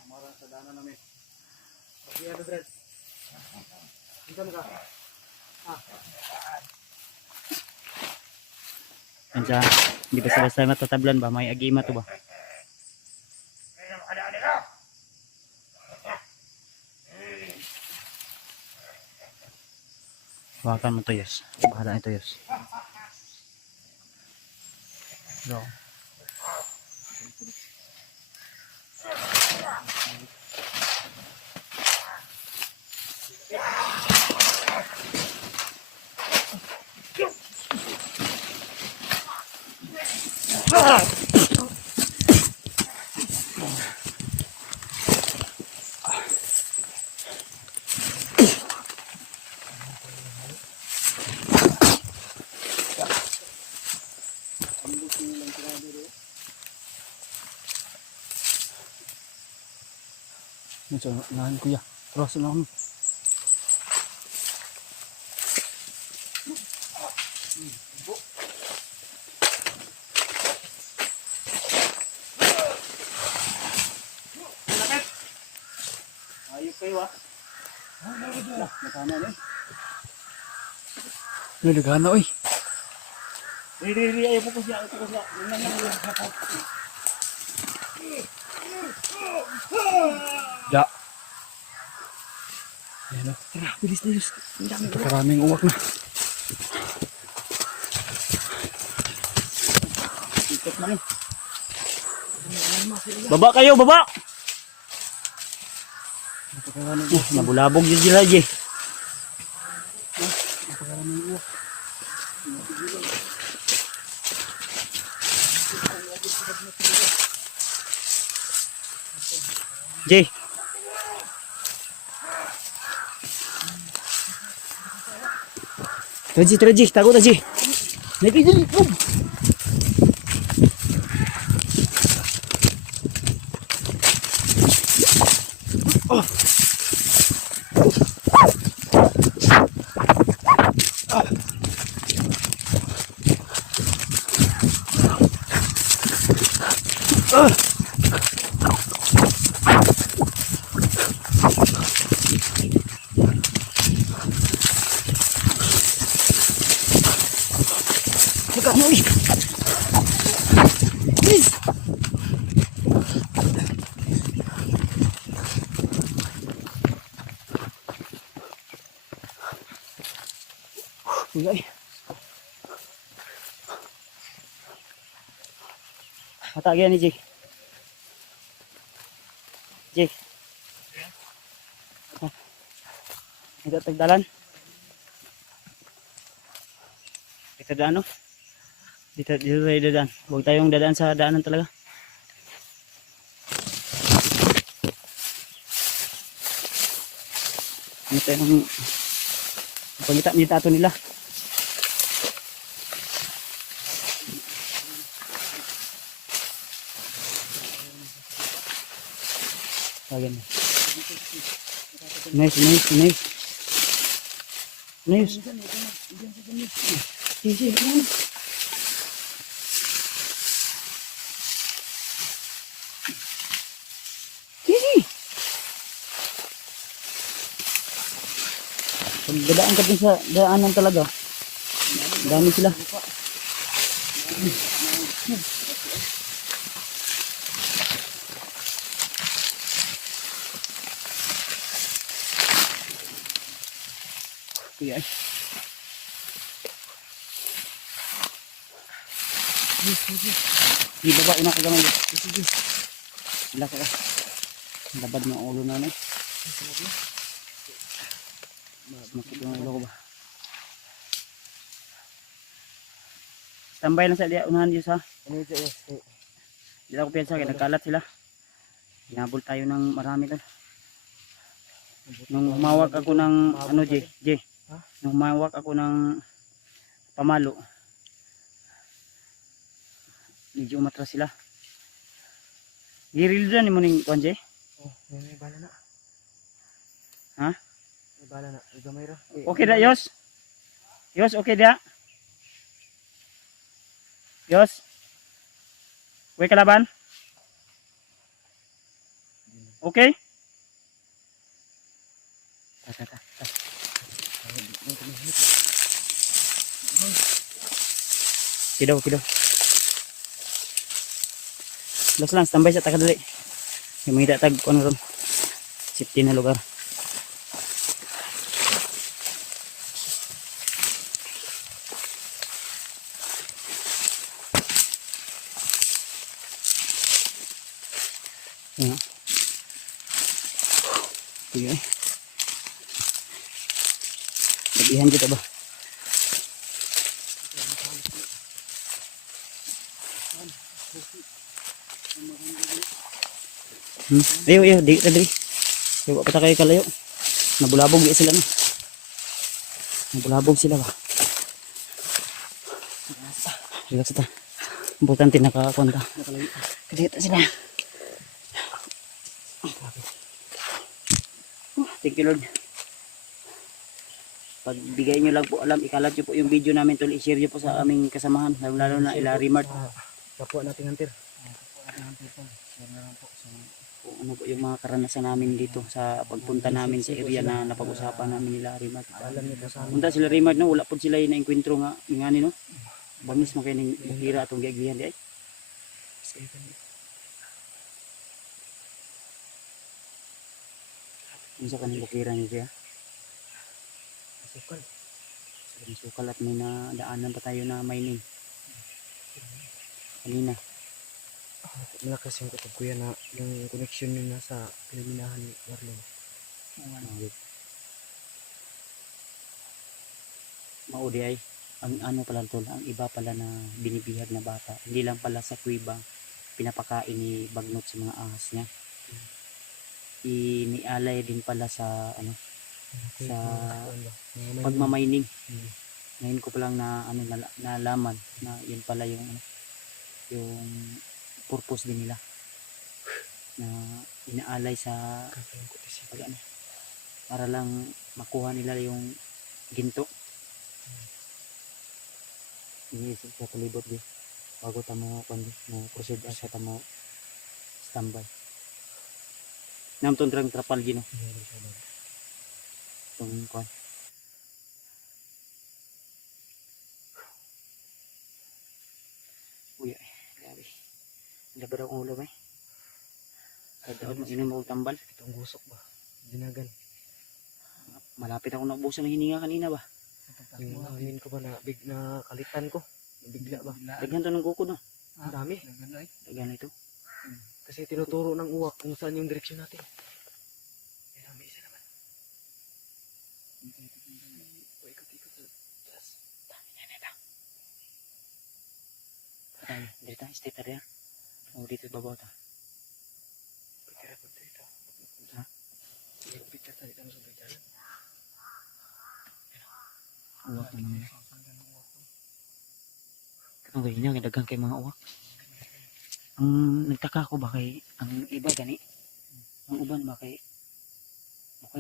Marang sa dana namin. Okay, ano, Brad? Ikan ka. Yan siya, hindi ba sila sa matatablan ba? May agima to ba? Hawakan mo to Yos. Bahala ito Yos. No. So, nahan kuya. Terus na ako. Ayos kayo ah. Nakana na eh. Nagana oy. Dili, ayaw po ko siya. Da. Ayan o. Tara, bilis na Yos. Karaming uwak na. Ikot man eh. Baba kayo, baba! Nabulabog yun sila, Ji. Ji. Tara Ji, tago na Ji. Lagi Ji, kom. Ay. Matagyan ni Jake. Jake. Ito tagdalan. Dito daan no? Dito tayo dadaan. Huwag tayong dadaan sa daanan talaga. Ano tayo ng pagkita ato nila. Ayan. Nice. Easy. Pag dadaan ka din sa daanan talaga. Dami sila. Kuya. Di baba ina ka gamay. Sige. Wala ka. Labad mo ang ulo na na. Makit yung ulo ko ba? Tambay lang sa dia unahan Diyos ha. Ano ito? Hindi ako piyansa kaya nagkalat sila. Hinabol tayo ng marami tol. Nung humawak ako ng ano J. Nung humawak ako ng pamalo. Medyo umatras sila. Giril dyan mo ning kuan J. Oh, may bala na. Ha? May bala na. Gamay ra. Okay da Yos? Yos okay da? Yos? Uy kalaban? Okay? Ta. Kidaw. Lang, standby sa takadali. Yung mga itatag ko ron. Safety na lugar. Yan. Sige. Labihan dito ba? Ayo, di tadi. Yo pa kayo kalayo. Nabulabog di sila no. Nabulabog sila ba? Relax ta. Importante nakakunta. Kadita sila. Thank you Lord. Pagbigay nyo lang po alam, ikalat nyo po yung video namin tol, i-share nyo po sa aming kasamahan, lalo na ila Rimart. Kapwa nating hunter. Kung ano po yung mga karanasan namin dito sa pagpunta namin sa area na napag-usapan namin nila Rimart. Alam nito sa amin. Punta sila Rimart no, wala po sila yung na-enkwentro nga ngani no. Bangis mo kayo ng bukira atong giagbihan di ay. Unsa kanang bukira niyo siya? Sukal. Sukal at may nadaanan pa tayo na mining. Kanina. Malakas yung kutob kuya na yung connection nyo na sa pinaminahan ni Marlon. Maudi ay ang ano pala tol, ang iba pala na binibihag na bata. Hindi lang pala sa kuweba pinapakain ni Bagnot sa mga ahas niya. Inialay din pala sa ano sa pagmamining. Ngayon ko palang na ano nalaman na yun pala yung ano, yung purpose din nila na inaalay sa pag, ano, para lang makuha nila yung ginto. Iniisip sa palibot di bago tamo mo proceed sa tamo standby. Namton drang trapal gino. Itong kwan. Uy, grabe. Labar ang ulo may. Dapat mag-inom ako tambal. Itong gusok ba? Dinagan. Malapit ako naubusan ng hininga kanina ba? Yung hangin ko ba na kalitan ko? Nabigla ba? Daghan to ng kuko no. Ang dami. Daghan ito. Kasi tinuturo ng uwak kung saan yung direksyon natin. May isa naman. Ikot-ikot sa taas. Patay, dito stay tayo. O dito babaw ta. Pagkira po dito. Ha? Picture tayo dito sa jalan. Uwak naman. Ang ganyan, daghan kay mga uwak. Ang nagtaka ko ba kay ang iba gani? Ang uban ba kay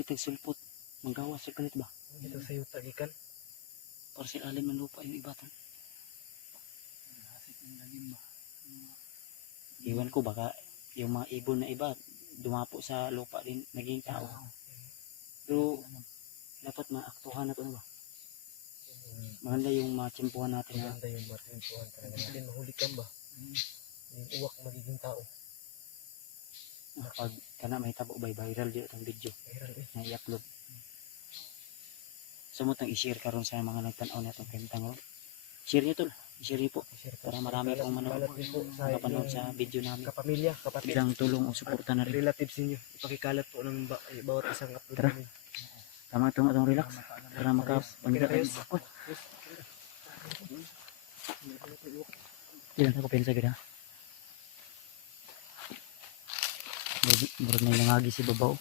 tagsulpot, manggawas sa kalit ba? Ito sa yuta gikan. Para sa alim ng lupa yung iba to. Iwan ko baka yung mga ibon na iba dumapo sa lupa din naging tao. Pero dapat maaktuhan na to ba? Maganda yung matsimpuhan natin na Maganda yung matimpuhan talaga natin. Mahulikan ba? Yung uwak magiging tao. pag kana may tabo by viral dito ang video Viral eh. na i-upload. Sumutang i-share karon sa mga nagtan-aw na itong kentang ron. Share nyo tol. i-share po para marami pong Kalat din po sa makapanood inyong sa video namin. kapamilya, kapatid, Bilang tulong o suporta na rin. relatives ninyo. Ipakikalat po ng bawat isang upload Tara. namin. Tama itong relax para makapagdala tayo. Ilan ako pensa gina. Murag na nangagi si babaw.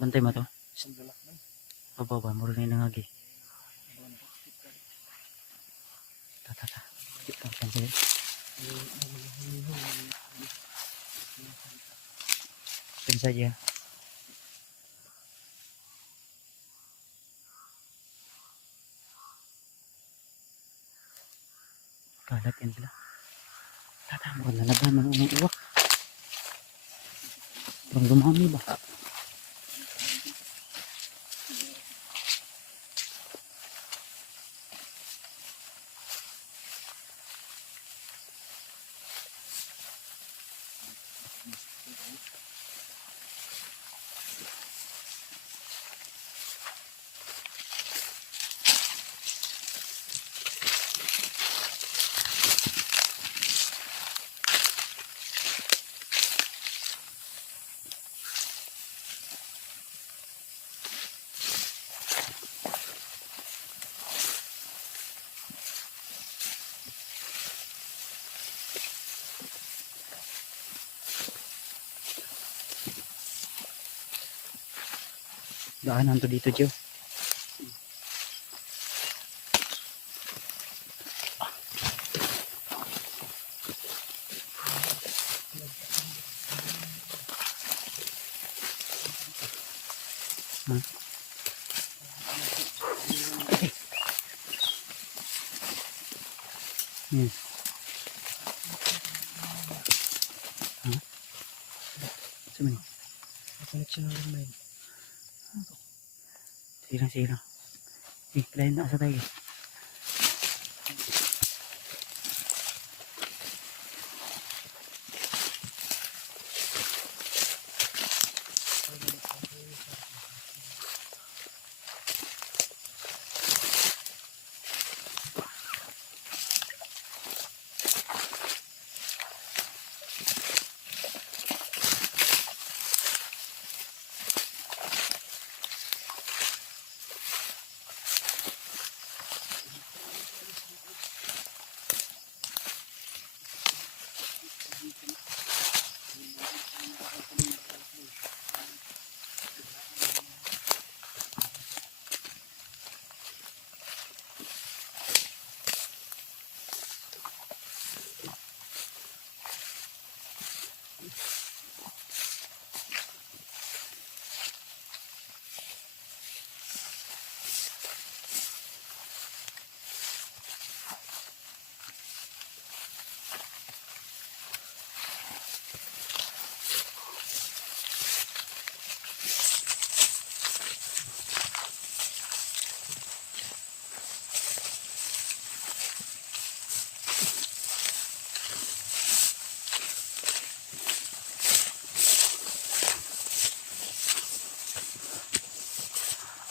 Bantay mo to. Babaw, murag na nangagi. Ta. Kita pensa gina. Pensa aja. Kalat yan sila. Tata, mukhang nalaban ng unang uwak. Parang dumami ba? Daanan to dito, Joe. Saan? Connection ng landline. Sirang. Lain na sa tayo.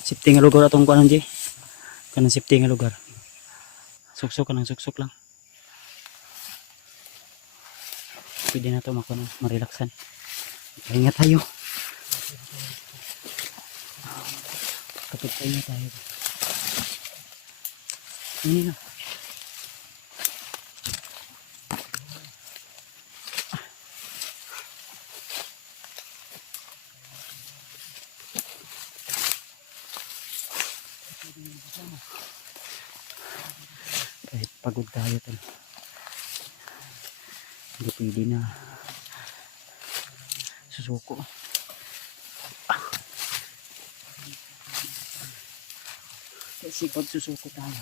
Safety nga lugar atong kuanan, Jay. Kanang safety nga lugar. Suksok lang. Pwede na ito marelaksan. Pahinga tayo. Kapag pahinga tayo. Ini na. Kahit pagod tayo tal. Hindi pwede na susuko. Kasi pag susuko tayo,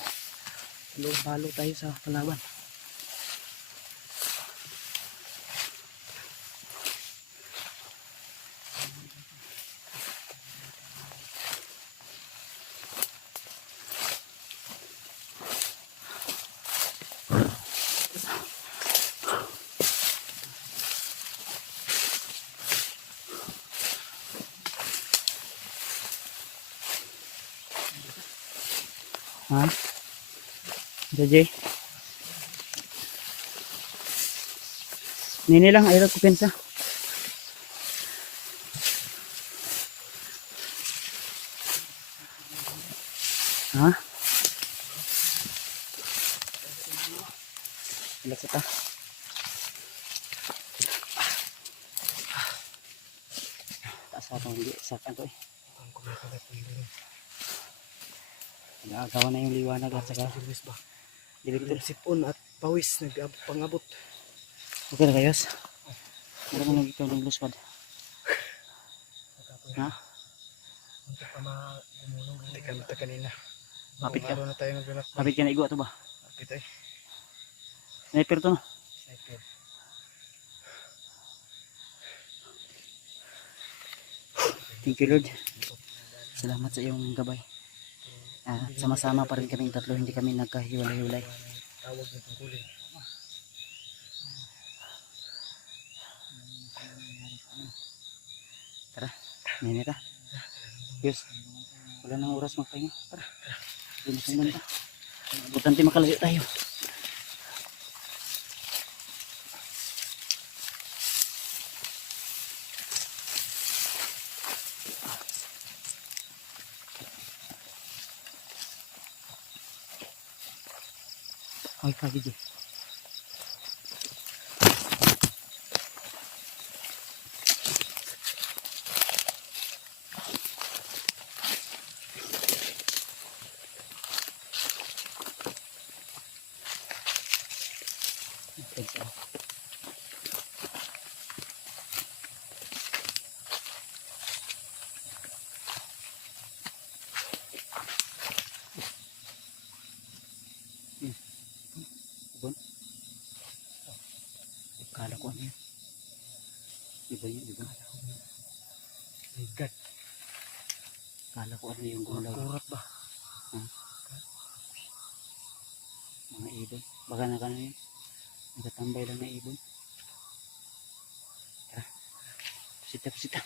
palo tayo sa kalaban. Ha? Jay? Nini lang, ayaw ko pensa. Ha? Relax ito. Taas ako, hindi sakan to eh. Nagagawa na yung liwanag at saka direktor. Sipon at pawis nagpangabot. Okay na kayos? Wala mo nag ikaw ng luspad. Ha? Hindi kami ta kanina. Mapit ka. Araw na tayo naglalakbay. Mapit ka na igwa to ba? Mapit ay. Sniper to no? Sniper. Thank you Lord. Salamat sa iyong gabay. Sama-sama pa rin kaming tatlo, hindi kami nagkahiwalay-hiwalay. Tawag ng tungkulin. Tara, ninita. Yes. Wala nang oras magpahinga. Tara. Lumasundan pa. Butante makalayo tayo. Ay, kagi dyan. Ibon? Kala ko ano yun? Ibon yun, ibon. Ligat. Kala ko ano yung gulaw. Kurat ba? Mga ibon. Baka nakano yun. Nagtatambay lang na ibon. Tara. Pusita, pusita.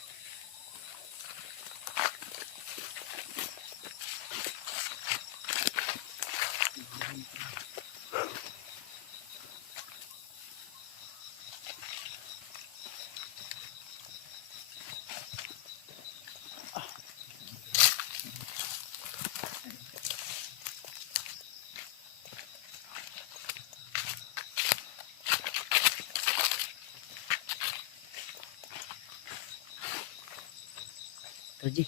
Terji.